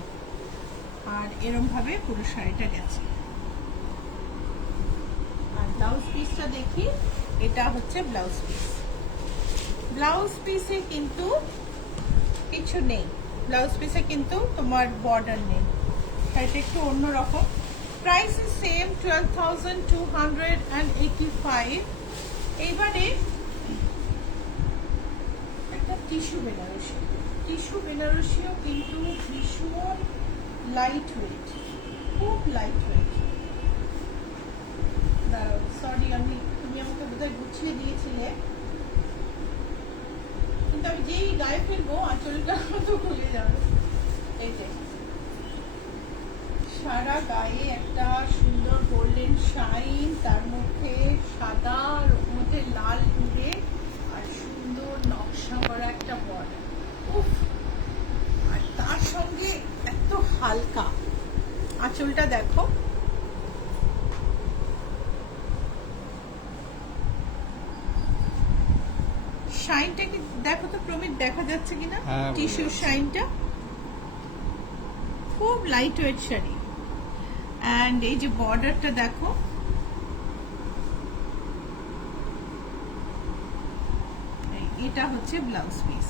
আর এরম ভাবে পুরো শাড়িটা গেছে। আর ব্লাউজ পিসটা দেখি, এটা হচ্ছে ব্লাউজ পিস। ব্লাউজ পিসে কিন্তু কিছু নেই, ব্লাউজ পিসে কিন্তু তোমার বর্ডার নেই, শাড়িটা একটু অন্যরকম। Price is same 12,285। এইবারে একটা টিস্যু বেনারসি, টিস্যু বেনারসিও কিন্তু ভীষণ লাইট ওয়েট, খুব লাইট ওয়েট। সরি, তুমি আমাকে বোধহয় গুছিয়ে দিয়েছিলে, কিন্তু আমি যেই গায়ে ফেলবো আঁচলটা তো খুলে যাবে। এই যে সারা গায়ে একটা সুন্দর গোল্ডেন শাইন, তার মধ্যে সাদা, মধ্যে লাল উড়ে, আর সুন্দর নকশা করা একটা বর্ডার। উফ, আর তার সঙ্গে এত হালকা আঁচলটা দেখো, শাইনটা কি দেখো তো প্রমিত, দেখা যাচ্ছে কিনা হ্যাঁ, টিস্যুর শাইনটা? খুব লাইট ওয়েট শাড়ি। অ্যান্ড এই যে বর্ডারটা দেখো, এটা হচ্ছে ব্লাউজ পিস,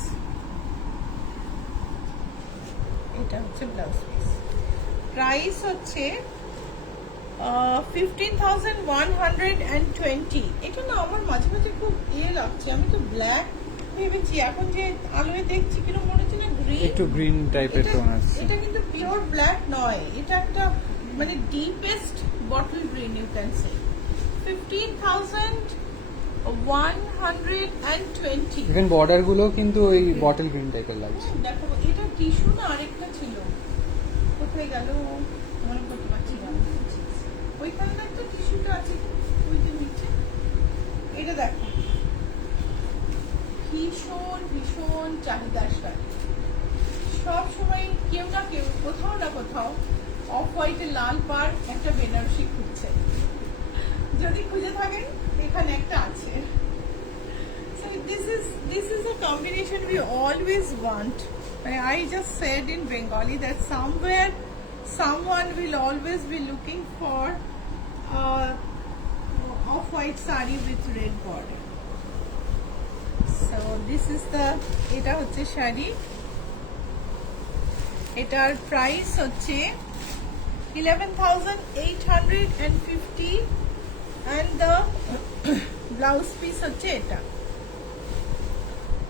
এটা হচ্ছে ব্লাউজ পিস। প্রাইস হচ্ছে 15,120। এটা না আমার মাঝে মাঝে খুব লাগছে, আমি তো ব্ল্যাক ভেবেছি, এখন যে আলোয় দেখছি কিরকম মনে হচ্ছে না গ্রিন, একটু গ্রিন টাইপের টোন আছে। এটা কিন্তু পিওর ব্ল্যাক নয়, এটা একটা মানে deepest bottle green, you can say. 15,120। Even border গুলো কিন্তু ওই বটল গ্রিন টাইপের লাগছে। দেখো এটা টিস্যু না, আরেকটা ছিল, কোথায় গেল মনে করতে পারছি না। ওইখানে না একটা টিস্যুটা আছে, ওই যে নিচে, এটা দেখো ভীষণ ভীষণ চাহিদার শাড়ি। সব সময় কেউ না কেউ কোথাও না কোথাও অফ হোয়াইটে লাল পাড় একটা বেনারসি খুঁজছে, যদি খুঁজে থাকেন এখানে একটা আছে। So this is a combination we always want. I just said in Bengali that somewhere someone will always be looking for off-white saree with red border. So this is the, এটা হচ্ছে শাড়ি, এটার প্রাইস হচ্ছে 11,850 and the blouse piece হচ্ছে এটা,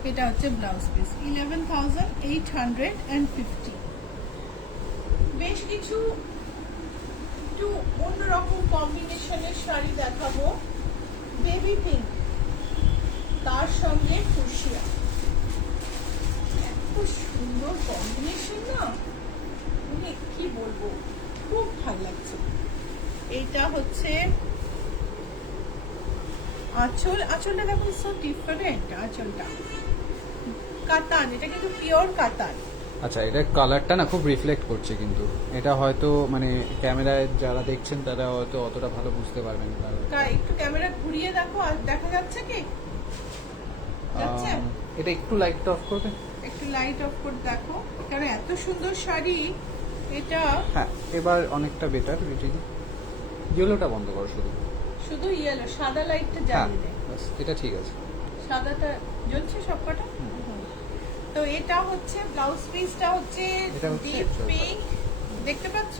এটা হচ্ছে blouse piece 11,850। বেশ কিছু একটু অন্যরকম কম্বিনেশনের শাড়ি দেখাবো। বেবি পিঙ্ক, তার সঙ্গে ফুসিয়া, এত সুন্দর কম্বিনেশন না, মানে কি বলবো, খুব ভালো লাগছে। এইটা হচ্ছে আঁচল, আঁচলটা দেখো সো ডিফারেন্ট, আঁচলটা কাতান, এটা কিন্তু পিওর কাতান। আচ্ছা, এটা কালারটা না খুব রিফ্লেক্ট করছে, কিন্তু এটা হয়তো মানে ক্যামেরায় যারা দেখছেন তারা হয়তো অতটা ভালো বুঝতে পারবেন না। একটু ক্যামেরা ঘুরিয়ে দেখো, আর দেখা যাচ্ছে কি? যাচ্ছে? এটা একটু লাইটটা অফ করবে, একটু লাইট অফ করে দেখো, কারণ এত সুন্দর শাড়ি এটা। হ্যাঁ, এবার অনেকটা বেটার। ইয়েলোটা বন্ধ করো, শুধু শুধু ইয়েলো, সাদা লাইটটা হ্যাঁ, জ্বালিয়ে দে। বাস এটা ঠিক আছে। সাদাটা জ্বলছে সবকটা। তো এটা হচ্ছে ব্লাউজ পিসটা হচ্ছে এটা হচ্ছে ডিপ পিঙ্ক, দেখতে পাচ্ছ?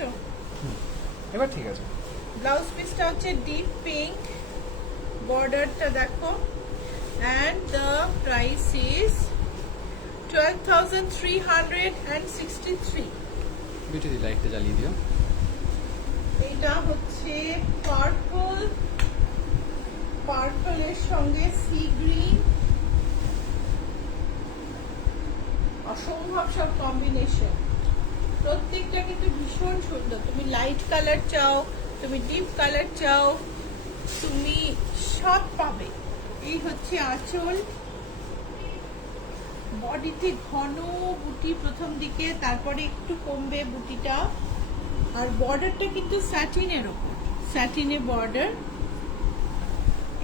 এবার ঠিক আছে। ব্লাউজ পিসটা হচ্ছে ডিপ পিঙ্ক, বর্ডারটা দেখো, and the price is 12,363। Beauty লাইটটা জ্বালিয়ে দিও। এটা হচ্ছে পার্পল, পার্পলের সঙ্গে সি গ্রিন, অসম্ভব সব কম্বিনেশন, প্রত্যেকটা কিন্তু ভীষণ সুন্দর। তুমি লাইট কালার চাও, তুমি ডিপ কালার চাও, তুমি সব পাবে। এই হচ্ছে আঁচল, বডিতে ঘন বুটি প্রথম দিকে, তারপরে একটু কমবে বুটিটা, আর বর্ডারটা কিন্তু স্যাটিনের ওপর, স্যাটিনে বর্ডার।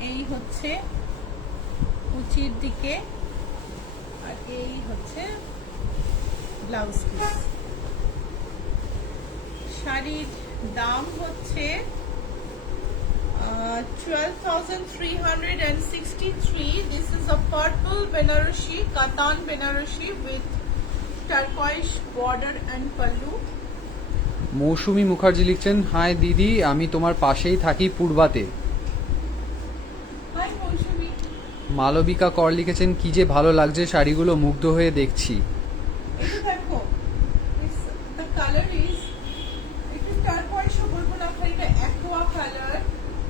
এই হচ্ছে উচির দিকে, আর এই হচ্ছে ব্লাউজ পিস। শাড়ির দাম হচ্ছে 12,363. This is a purple Benarosi, Katan Benarosi with turquoise border and pallu. মৌসুমী মুখার্জি লিখছেন, হাই দিদি, আমি তোমার পাশেই থাকি পূর্বাতে। Hi Moshumi. মালবিকা কর লিখেছেন, কি যে ভালো লাগছে শাড়িগুলো, মুগ্ধ হয়ে দেখছি। এটা দেখো, the color is, এটা টারকোয়েজ বলবো না, এটা অ্যাকোয়া কালার,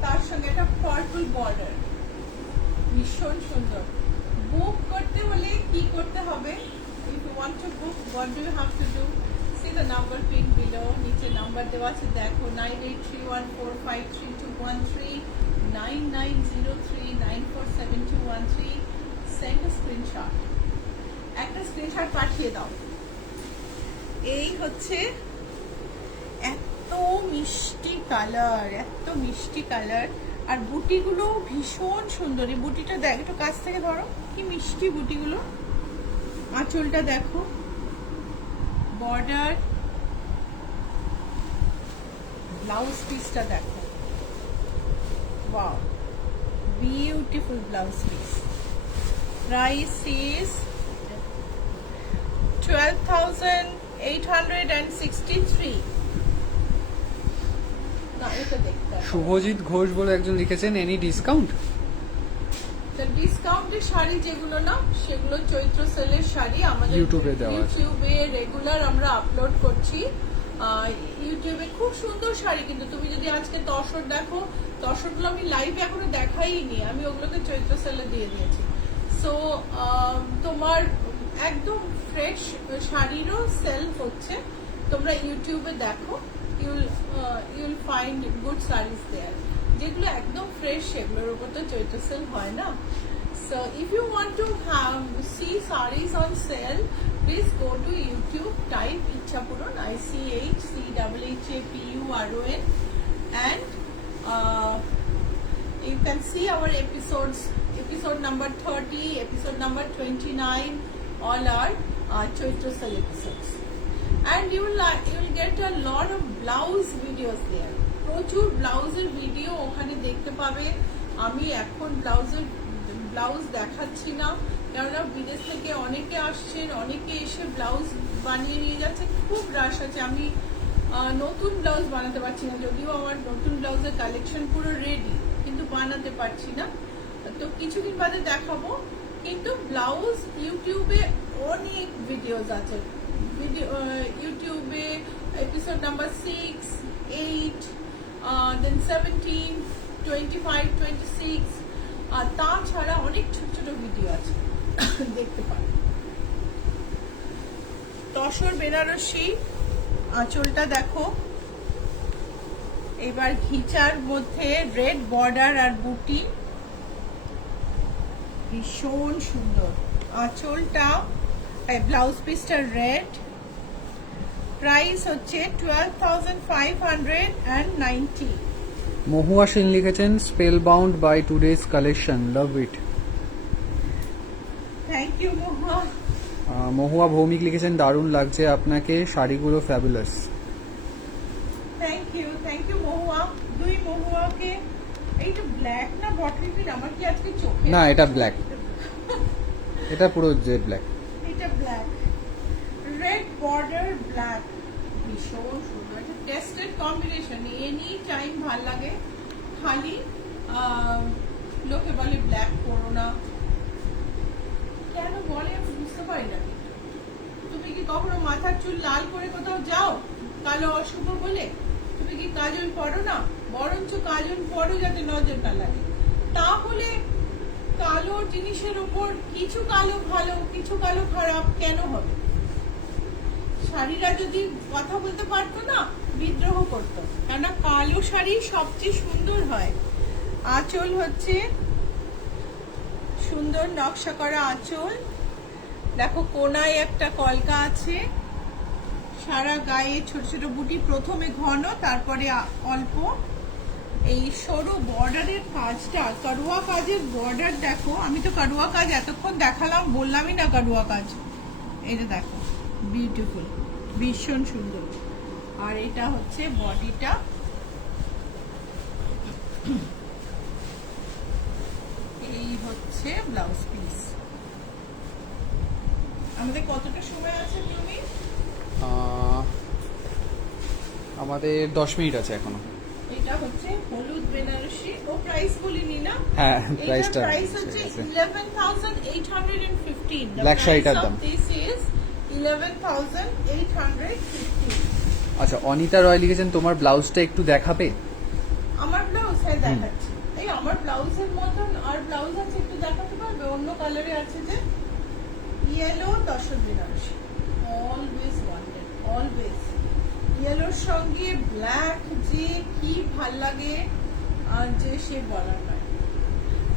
তার সঙ্গে একটা পার্পল বর্ডার, ভীষণ সুন্দর। বুক করতে হলে কি করতে হবে? if you want to book, what do you have to do? See the number pin below, নিচে নাম্বার দেওয়া আছে দেখো, 9831453213, 9903947213. send a screenshot, একটা স্ক্রিনশট পাঠিয়ে দাও। এই হচ্ছে এত মিষ্টি কালার, এত মিষ্টি কালার, আর বুটিগুলো ভীষণ সুন্দর। এই বুটিটা দেখ, একটু কাছ থেকে ধরো, কি মিষ্টি বুটিগুলো। আঁচলটা দেখো, বর্ডার, ব্লাউজ পিসটা দেখো, wow, beautiful blouse piece. Price is 12,863. না, এটা দেখতে হবে। শুভজিৎ ঘোষ বলে একজন লিখেছেন, এনি ডিসকাউন্ট? ডিসকাউন্টের শাড়ি যেগুলো না, সেগুলো চৈত্র সেলের শাড়ি আমাদের ইউটিউবে দেওয়া আছে। ইউটিউবে রেগুলার আমরা আপলোড করছি। ইউটিউবে খুব সুন্দর শাড়ি, কিন্তু তুমি যদি আজকে তসর দেখো, তসরগুলো আমি লাইভে এখনো দেখাইনি, আমি ওগুলোকে চৈত্র সেলে দিয়ে দিয়েছি। সো তোমার একদম ফ্রেশ শাড়িরও সেল হচ্ছে, তোমরা ইউটিউবে দেখো, ইউল ফাইন্ড গুড শাড়িজ দেয়ার। যেগুলো একদম ফ্রেশ সেগুলোর উপর তো চৈত্র সেল হয় না। So if you want to see sarees on sale, please go to YouTube, type Ichhapuron, ICHCHHAPURON, and you can see our episodes, episode number 30, episode number 29, all are Chaitra sale episodes. And you will get a lot of blouse videos there. প্রচুর ব্লাউজের video ওখানে দেখতে পাবে। আমি এখন blouse দেখাচ্ছি না, কেননা বিদেশ থেকে অনেকে আসছেন, অনেকে এসে ব্লাউজ বানিয়ে নিয়ে যাচ্ছে, খুব রাশ আছে। আমি নতুন ব্লাউজ বানাতে পারছি না, যদিও আমার নতুন ব্লাউজের কালেকশন পুরো রেডি, কিন্তু বানাতে পারছি না, তো কিছুদিন বাদে দেখাবো। কিন্তু ব্লাউজ ইউটিউবে অনেক ভিডিওস আছে, ইউটিউবে এপিসোড নাম্বার 6, 8, then 17, 25, 26, আর তাছাড়া অনেক ছোট ছোট ভিডিও আছে, দেখতে পারো। তসর বেনারসি, আঁচলটা দেখো, এবার ঘিচার মধ্যে রেড বর্ডার আর বুটি, ভীষণ সুন্দর। আঁচলটা, ব্লাউজ পিসটা রেড। প্রাইস হচ্ছে 12,590. মহুয়া সেন লিখেছেন, spellbound by today's collection, love it. Thank you Mahua. Mahua Bhowmick লিখেছেন, দারুণ লাগছে আপনাকে, শাড়িগুলো ফ্যাবুলাস। থ্যাংক ইউ মহুয়া। দুই মহুয়াকে। এইটা ব্ল্যাক না বটল গ্রিন? আমার কি আজকে চোখে? না, এটা ব্ল্যাক, এটা পুরো জেড ব্ল্যাক। এটা ব্ল্যাক, রেড বর্ডার ব্ল্যাক, ভীষণ সুন্দর। এটা টেস্টেড কম্বিনেশন, এনি টাইম ভাল লাগে। খালি লোকে বলে ব্ল্যাক করো না, কেন বলে আমি বুঝতে পারি না। তুমি কি কখনো মাথার চুল লাল করে কোথাও যাও কালো অশুভ বলে? তুমি কি কাজল পরো না? বরঞ্চ কাজল পরো যাতে নজর না লাগে। তাহলে কালো জিনিসের উপর কিছু কালো ভালো, কিছু কালো খারাপ কেন হবে? শাড়িরা যদি কথা বলতে পারতো না, বিদ্রোহ করতো, কেননা কালো শাড়ি সবচেয়ে সুন্দর হয়। আঁচল হচ্ছে সুন্দর নকশা করা আঁচল, দেখো কোনায় একটা কলকা আছে, সারা গায়ে ছোট ছোট বুটি, প্রথমে ঘন তারপরে অল্প। এই সরু বর্ডারের কাজটা, কারুয়া কাজের বর্ডার দেখো। আমি তো কারুয়া কাজ এতক্ষণ দেখালাম, বললামই না কারুয়া কাজ। এটা দেখো, বিউটিফুল, ভীষণ সুন্দর। আর এটা হচ্ছে বডিটা। এই হচ্ছে ব্লাউজ পিস। আমাদের কতটা সময় আছে তুমি? আমাদের 10 মিনিট আছে এখনো। এটা হচ্ছে হলুদ বেনারসি। ও প্রাইস বলিনি না? হ্যাঁ, প্রাইসটা প্রাইস হচ্ছে 11,815। ব্ল্যাক শাড়িটার দাম। This is 11,815। আচ্ছা, অনিতা রয় লিখেছেন তোমার ব্লাউজটা একটু দেখাবে। আমার ব্লাউজ? হ্যাঁ, দেখাচ্ছি। এই আমার ব্লাউজের মতন আর ব্লাউজ আছে, একটু দেখাতে পারবে? অন্য কালারে আছে যে yellow tussar Banarasi. Always wanted, always. ইয়েলোর সঙ্গে ব্ল্যাক যে কি ভাল লাগে আর যে সে বলার নয়।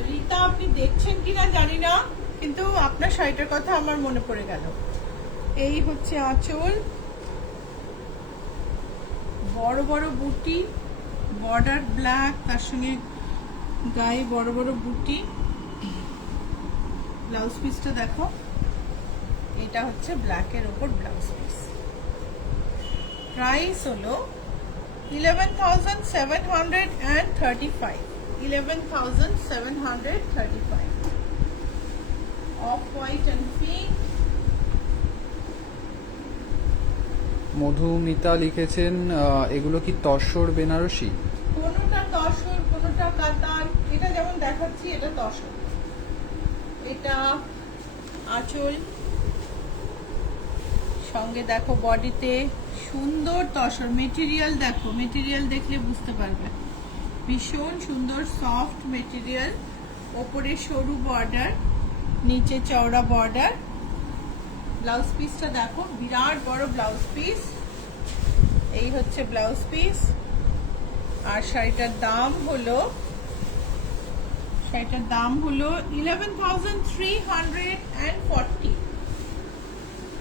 রীতা, আপনি দেখছেন কিনা জানি না, কিন্তু আপনার শাড়িটার কথা আমার মনে পড়ে গেল। এই হচ্ছে আঁচল, বড় বড় বুটি, বর্ডার ব্ল্যাক, তার সঙ্গে গায়ে বড় বড় বুটি। ব্লাউজ পিসটা দেখো, এটা হচ্ছে ব্ল্যাকের ওপর ব্লাউজ পিস। প্রাইস হলো 11,735। 11,735। Off white and pink. Madhumita লিখেছেন এগুলো কি তসর বেনারসি? কোনটা তসর, কোনটা কাতান। এটা যেমন দেখাচ্ছি এটা তসর, এটা আঁচল, সঙ্গে দেখো বডিতে সুন্দর তসর। মেটেরিয়াল দেখো, মেটেরিয়াল দেখলে বুঝতে পারবে, ভীষণ সুন্দর সফট মেটেরিয়াল। ওপরে সরু বর্ডার, নিচে চওড়া বর্ডার। ব্লাউজ পিসটা দেখো, বিরাট বড় ব্লাউজ পিস। এই হচ্ছে ব্লাউজ পিস। আর শাড়িটার দাম হলো 11,340।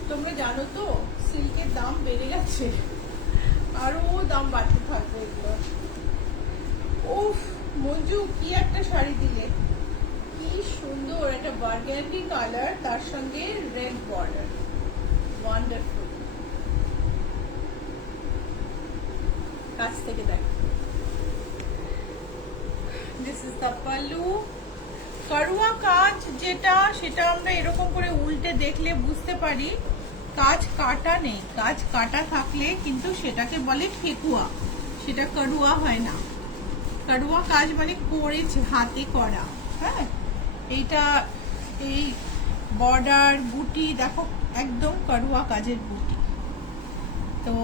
তোমরা জানো তো সিল্কের দাম বেড়ে গেছে, আরো দাম বাড়তে থাকবে এগুলো। উফ মঞ্জু, কি একটা শাড়ি দিলে, কি সুন্দর একটা বার্গেন্ডি কালার, তার সঙ্গে রেড বর্ডার। ওয়ান্ডারফুল। কাছ থেকে দেখো, দিস ইজ দ্য পাল্লু। কারুয়া কাজ যেটা, সেটা আমরা এরকম করে উল্টে দেখলে বুঝতে পারি কাজ কাটা নেই। কাজ কাটা থাকলে কিন্তু সেটাকে বলে ঠেকুয়া, সেটা কারুয়া হয় না। কারুয়া কাজ মানে করেছে, হাতে করা। হ্যাঁ, এইটা এই বর্ডার বুটি দেখো, একদম কারুয়া কাজের বুটি। তো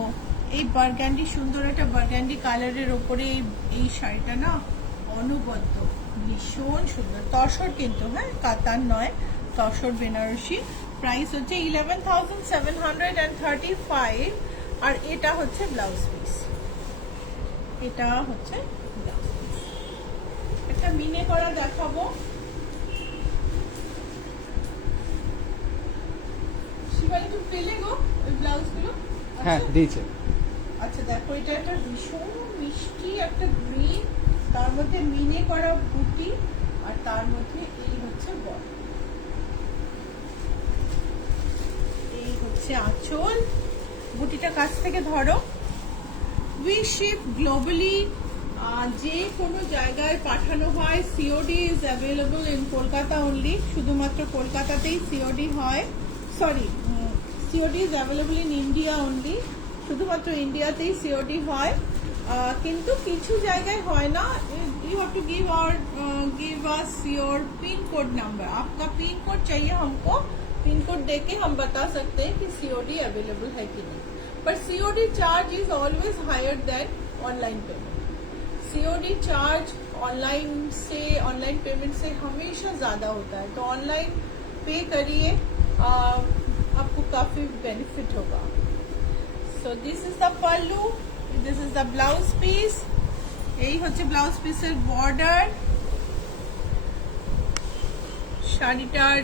এই বার্গান্ডি, সুন্দর একটা বার্গান্ডি কালারের ওপরে এই শাড়িটা না অনবদ্য, ভীষণ সুন্দর। তসর কিন্তু, হ্যাঁ, কাতান নয়, তসর বেনারসি। প্রাইস হচ্ছে 11,735। আর এটা হচ্ছে ব্লাউজ পিস। এটা হচ্ছে ব্লাউজ পিস। একটা মিনে করা দেখাবো। শিবানী, তুমি পেলে গো ওই ব্লাউজ গুলো? হ্যাঁ, দিয়েছে। আচ্ছা দেখো, এটা একটা ভীষণ মিষ্টি একটা গ্রিন, তার মধ্যে মিনে করা বুটি, আর তার মধ্যে এই হচ্ছে বর্ডার। এই হচ্ছে আঁচল। বুটিটা কাছ থেকে ধরো। উই শিপ গ্লোবালি, যে কোনো জায়গায় পাঠানো হয়। COD is available in Kolkata only. শুধুমাত্র কলকাতাতেই সিওডি হয়। Sorry, COD is available in India only. শুধুমাত্র ইন্ডিয়াতেই সিওডি হয়, কিন্তু কিছু জায়গায় হয় না। You have to give us your pin code number. आपका पिन कोड चाहिए हमको। पिन कोड देके हम बता सकते हैं कि सीओडी अवेलेबल है कि नहीं। पर COD charge is always higher than online payment. COD charge online payment से हमेशा ज्यादा होता है, तो ऑनलाइन पे करिए, आपको काफी बेनिफिट होगा। So this is the pallu, this is the blouse piece. এই হচ্ছে ব্লাউজ পিসের বর্ডার। শাড়িটার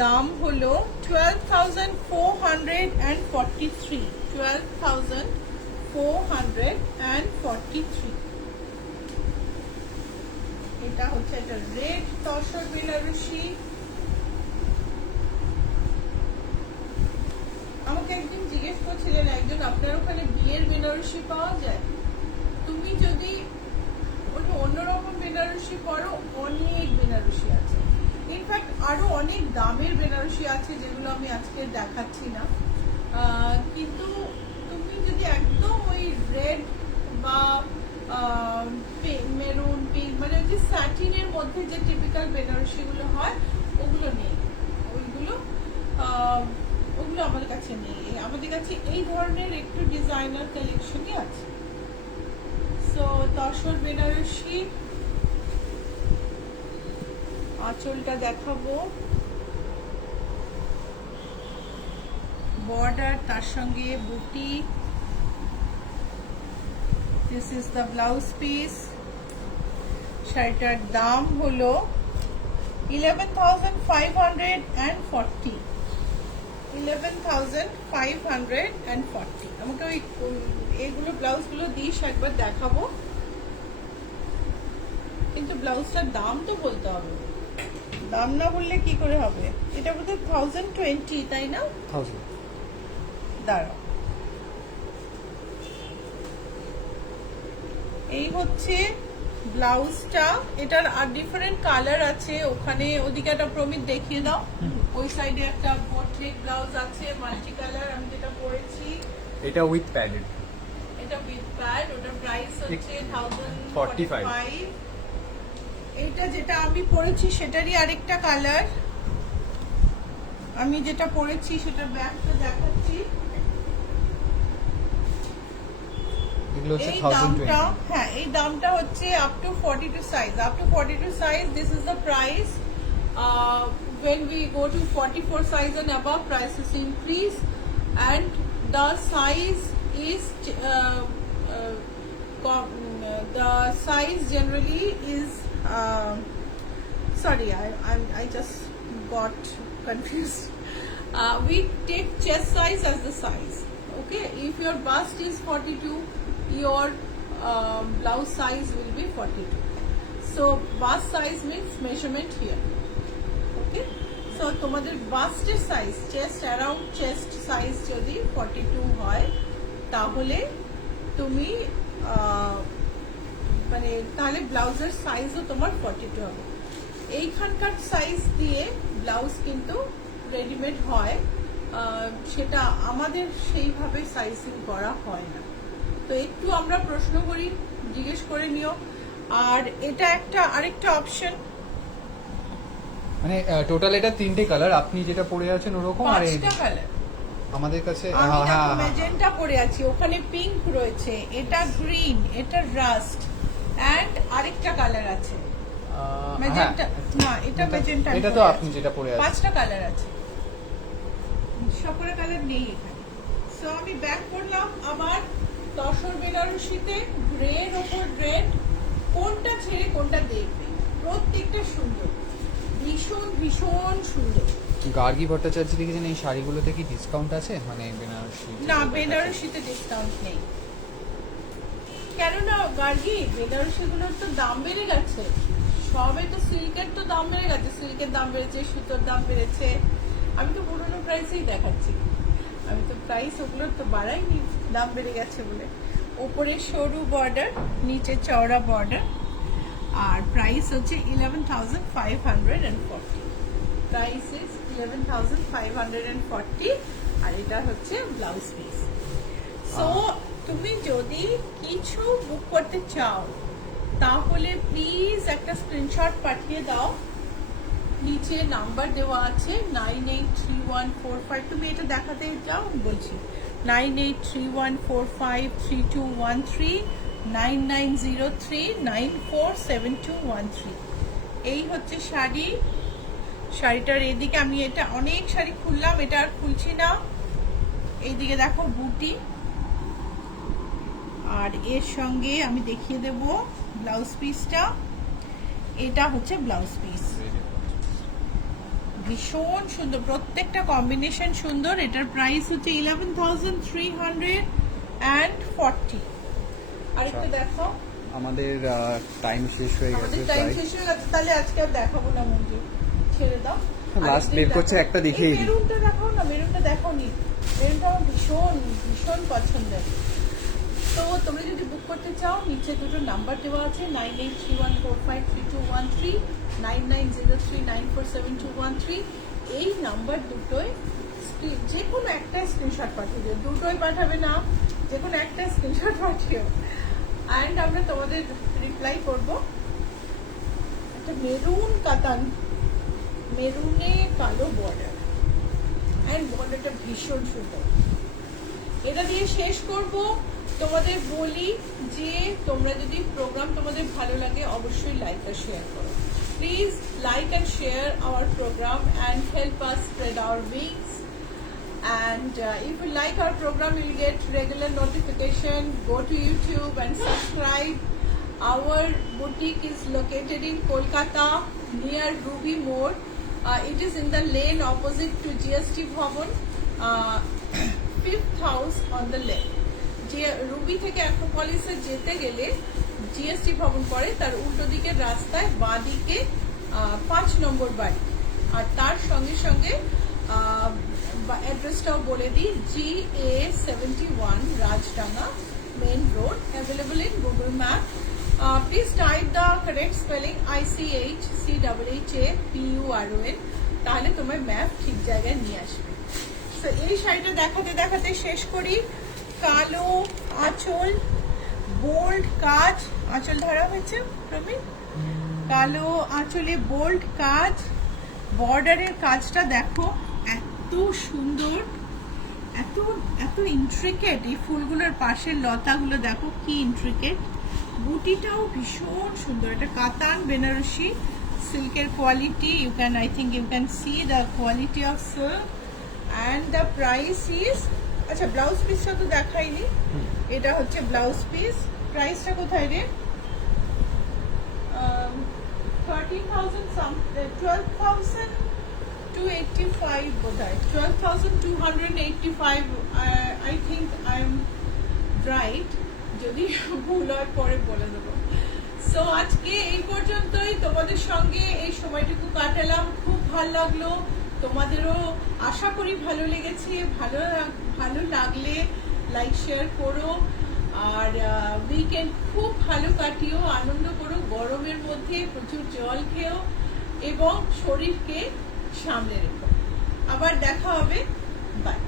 দাম হলো 12,443। 12,443। এটা হচ্ছে একটা রেড তসর বেনারসি। আমাকে একদিন জিজ্ঞেস করছিলেন একজন, আপনার ওখানে বিয়ের বেনারসি পাওয়া যায়? তুমি যদি অন্যরকম বেনারসি পরো, অনেক বেনারসি আছে। ইনফ্যাক্ট আরো অনেক দামের বেনারসি আছে যেগুলো আমি আজকে দেখাচ্ছি না। কিন্তু তুমি যদি একদম ওই রেড বা মেরুন পিঙ্ক, মানে যে স্যাটিনের মধ্যে যে টিপিক্যাল বেনারসি গুলো হয়, ওগুলো নেই। ওগুলো আমাদের কাছে নেই। আমাদের কাছে এই ধরনের একটু ডিজাইনার কালেকশনই আছে। সো তসর বেনারসি, আঁচলটা দেখাবো, বর্ডার, তার সঙ্গে বুটি। This is the blouse piece. শাড়িটার দাম হলো 11,540। 11,540। আমাকে ওই এগুলো ব্লাউজ গুলো দিস একবার দেখাবো, কিন্তু ব্লাউজটার দাম তো বলতে হবে। দাম না বললে কি করে হবে? এটা বোধহয় 1020, তাই না? 1000। দাঁড়াও, এই হচ্ছে ব্লাউজটা। এটার আর ডিফারেন্ট কালার আছে। ওখানে ওদিকে একটা প্রমিত দেখিয়ে দাও। ওই সাইডে একটা পোর্ট্রেট ব্লাউজ আছে মাল্টি কালার, আমি যেটা পরেছি। এটা উইথ প্যাডেড। এটা উইথ প্যাড। ওটার প্রাইস হচ্ছে 1045। এইটা যেটা আমি পরেছি সেটারই আরেকটা কালার। আমি যেটা পরেছি সেটার ব্যাগটা দেখাচ্ছি। এই দামটা, হ্যাঁ, এই দামটা হচ্ছে up to 42 size. Up to 42 size, this is the price. when we go to 44 size and above, prices increase, and the size is the size generally is sorry, I just got confused. We take chest size as the size. Okay, if your bust is 42, your blouse size will be 42. So bust size means measurement here. Okay, so তোমাদের বাস্টের size, chest around chest size যদি 42 হয়, তাহলে তুমি মানে তাহলে ব্লাউজের সাইজও তোমার 42 হবে। এইখানকার সাইজ দিয়ে ব্লাউজ কিন্তু রেডিমেড হয়, সেটা আমাদের সেইভাবে সাইজিং করা হয় না। তো একটু আমরা প্রশ্ন করি, জিজ্ঞেস করে নিও। আর এটা একটা আরেকটা অপশন, মানে টোটাল এটা 3টে কালার। আপনি যেটা পরে আছেন ওরকম, আর এই 5টা কালার আমাদের কাছে। আমি ম্যাজেন্টা পরে আছি, ওখানে পিঙ্ক রয়েছে, এটা গ্রিন, এটা রাস্ট, এন্ড আরেকটা কালার আছে ম্যাজেন্টা। না, এটা ম্যাজেন্টা। এটা তো আপনি যেটা পরে আছেন। 5টা কালার আছে, সবকটা কালার নেই এখানে। সো আমি ব্যাক করলাম আমার তসর বেনারসিতে, গ্রের ওপর রেড। কোনটা ছেড়ে কোনটা দেখবে, প্রত্যেকটা সুন্দর, ভীষণ ভীষণ সুন্দর। গার্গী ভট্টাচার্য লিখেছেন এই শাড়িগুলোতে কি ডিসকাউন্ট আছে? মানে বেনারসি? না, বেনারসিতে ডিসকাউন্ট নেই। কেননা গার্গী বেনারসিগুলোর তো দাম বেড়ে গেছে। সবে তো সিল্কের তো দাম বেড়ে গেছে, সিল্কের দাম বেড়েছে, সুতোর দাম বেড়েছে। আমি তো পুরোনো প্রাইসেই দেখাচ্ছি, আমি তো প্রাইস ওগুলোর তো বাড়াইনি, দাম বেড়ে গেছে বলে। ওপরে সরু বর্ডার, নিচে চওড়া বর্ডার, আর প্রাইস হচ্ছে 11,540। প্রাইস ইজ 11,540, আর এটা হচ্ছে ব্লাউজ পিস। সো তুমি যদি কিছু বুক করতে চাও তাহলে প্লিজ একটা স্ক্রিনশট পাঠিয়ে দাও। নিচে নাম্বার দেওয়া আছে 983145। তুমি এটা দেখাতে যাও, বলছি 9831453213, 9903947213। এই হচ্ছে শাড়ি। শাড়িটার এদিকে আমি এটা অনেক শাড়ি খুললাম, এটা আর খুলছি না। এইদিকে দেখো বুটি, আর এর সঙ্গে আমি দেখিয়ে দেব ব্লাউজ পিসটা। এটা হচ্ছে ব্লাউজ পিস, ভীষণ সুন্দর, প্রত্যেকটা কম্বিনেশন সুন্দর। এটার প্রাইস হচ্ছে 11,340। আরেকটা দেখো। আমাদের টাইম শেষ হয়ে গেছে। টাইম শেষ হয়ে গেছে, তাহলে আজকে আর দেখাবো না মঞ্জু, ছেড়ে দাও। লাস্ট বের করছে, একটা দেখিয়ে দিই। মেরুনটা দেখাও না, মেরুনটা দেখাও নি, মেরুনটা আমার ভীষণ ভীষণ পছন্দের। তো তোমরা যদি বুক করতে চাও, নিচে দুটো নাম্বার দেওয়া আছে, 9831453213, 9903947213। এই নাম্বার দুটোয় যে কোনো একটা স্ক্রিনশট পাঠিয়ে দিও, দুটোই পাঠাবে না, যে কোনো একটা স্ক্রিনশট পাঠিও, অ্যান্ড আমরা তোমাদের রিপ্লাই করব। একটা মেরুন কাতান, মেরুনে কালো বর্ডার, অ্যান্ড বর্ডারটা ভীষণ সুন্দর। এটা দিয়ে শেষ করব। তোমাদের বলি যে তোমরা যদি প্রোগ্রাম তোমাদের ভালো লাগে, অবশ্যই লাইক আর শেয়ার করো। Please like and share our program and help us spread our wings. And if you like our program, you'll get regular notification. Go to YouTube and subscribe. Our boutique is located in Kolkata near Ruby Mode. It is in the lane opposite to GST Bhavan, 5th house on the left. যে Ruby থেকে অ্যাক্রোপলিসে যেতে গেলে GST ভবন পড়ে, তার উল্টো দিকের রাস্তায় বাঁ দিকে 5 নম্বর বাড়ি। আর তার সঙ্গে সঙ্গে অ্যাড্রেসটাও বলে দিই, GA71 Rajdanga main road, available in Google map. Please type the correct spelling ICHCHHAPURON, তাহলে তোমার ম্যাপ ঠিক জায়গায় নিয়ে আসবে। তো এই শাড়িটা দেখাতে দেখাতে শেষ করি। কালো আঁচল, বোল্ড কাজ, আঁচল ধরা হয়েছে প্রবীণ, কালো আঁচলে বোল্ড কাজ, বর্ডারের কাজটা দেখো এত সুন্দর, এত এত ইন্ট্রিকেট। এই ফুলগুলোর পাশের লতাগুলো দেখো কি ইন্ট্রিকেট। বুটিটাও ভীষণ সুন্দর, এটা কাতান বেনারসি সিল্কের quality. I think you can see the quality of silk and the price is, আচ্ছা ব্লাউজ পিসটা তো দেখাইনি, এটা হচ্ছে ব্লাউজ পিস। প্রাইসটা কোথায় রে? 12,285 বোধহয়, 12,285। I think I'm right, যদি ভুল হয় পরে বলে দেবো। সো আজকে এই পর্যন্তই, তোমাদের সঙ্গে এই সময়টুকু কাটালাম, খুব ভালো লাগলো। তোমাদেরও আশা করি ভালো লেগেছে। ভালো লাগলে লাইক শেয়ার করো, আর উইকেন্ড খুব ভালো কাটিও, আনন্দ করো, গরমের মধ্যে প্রচুর জল খেও এবং শরীরকে সামলে রেখো। আবার দেখা হবে, বাই।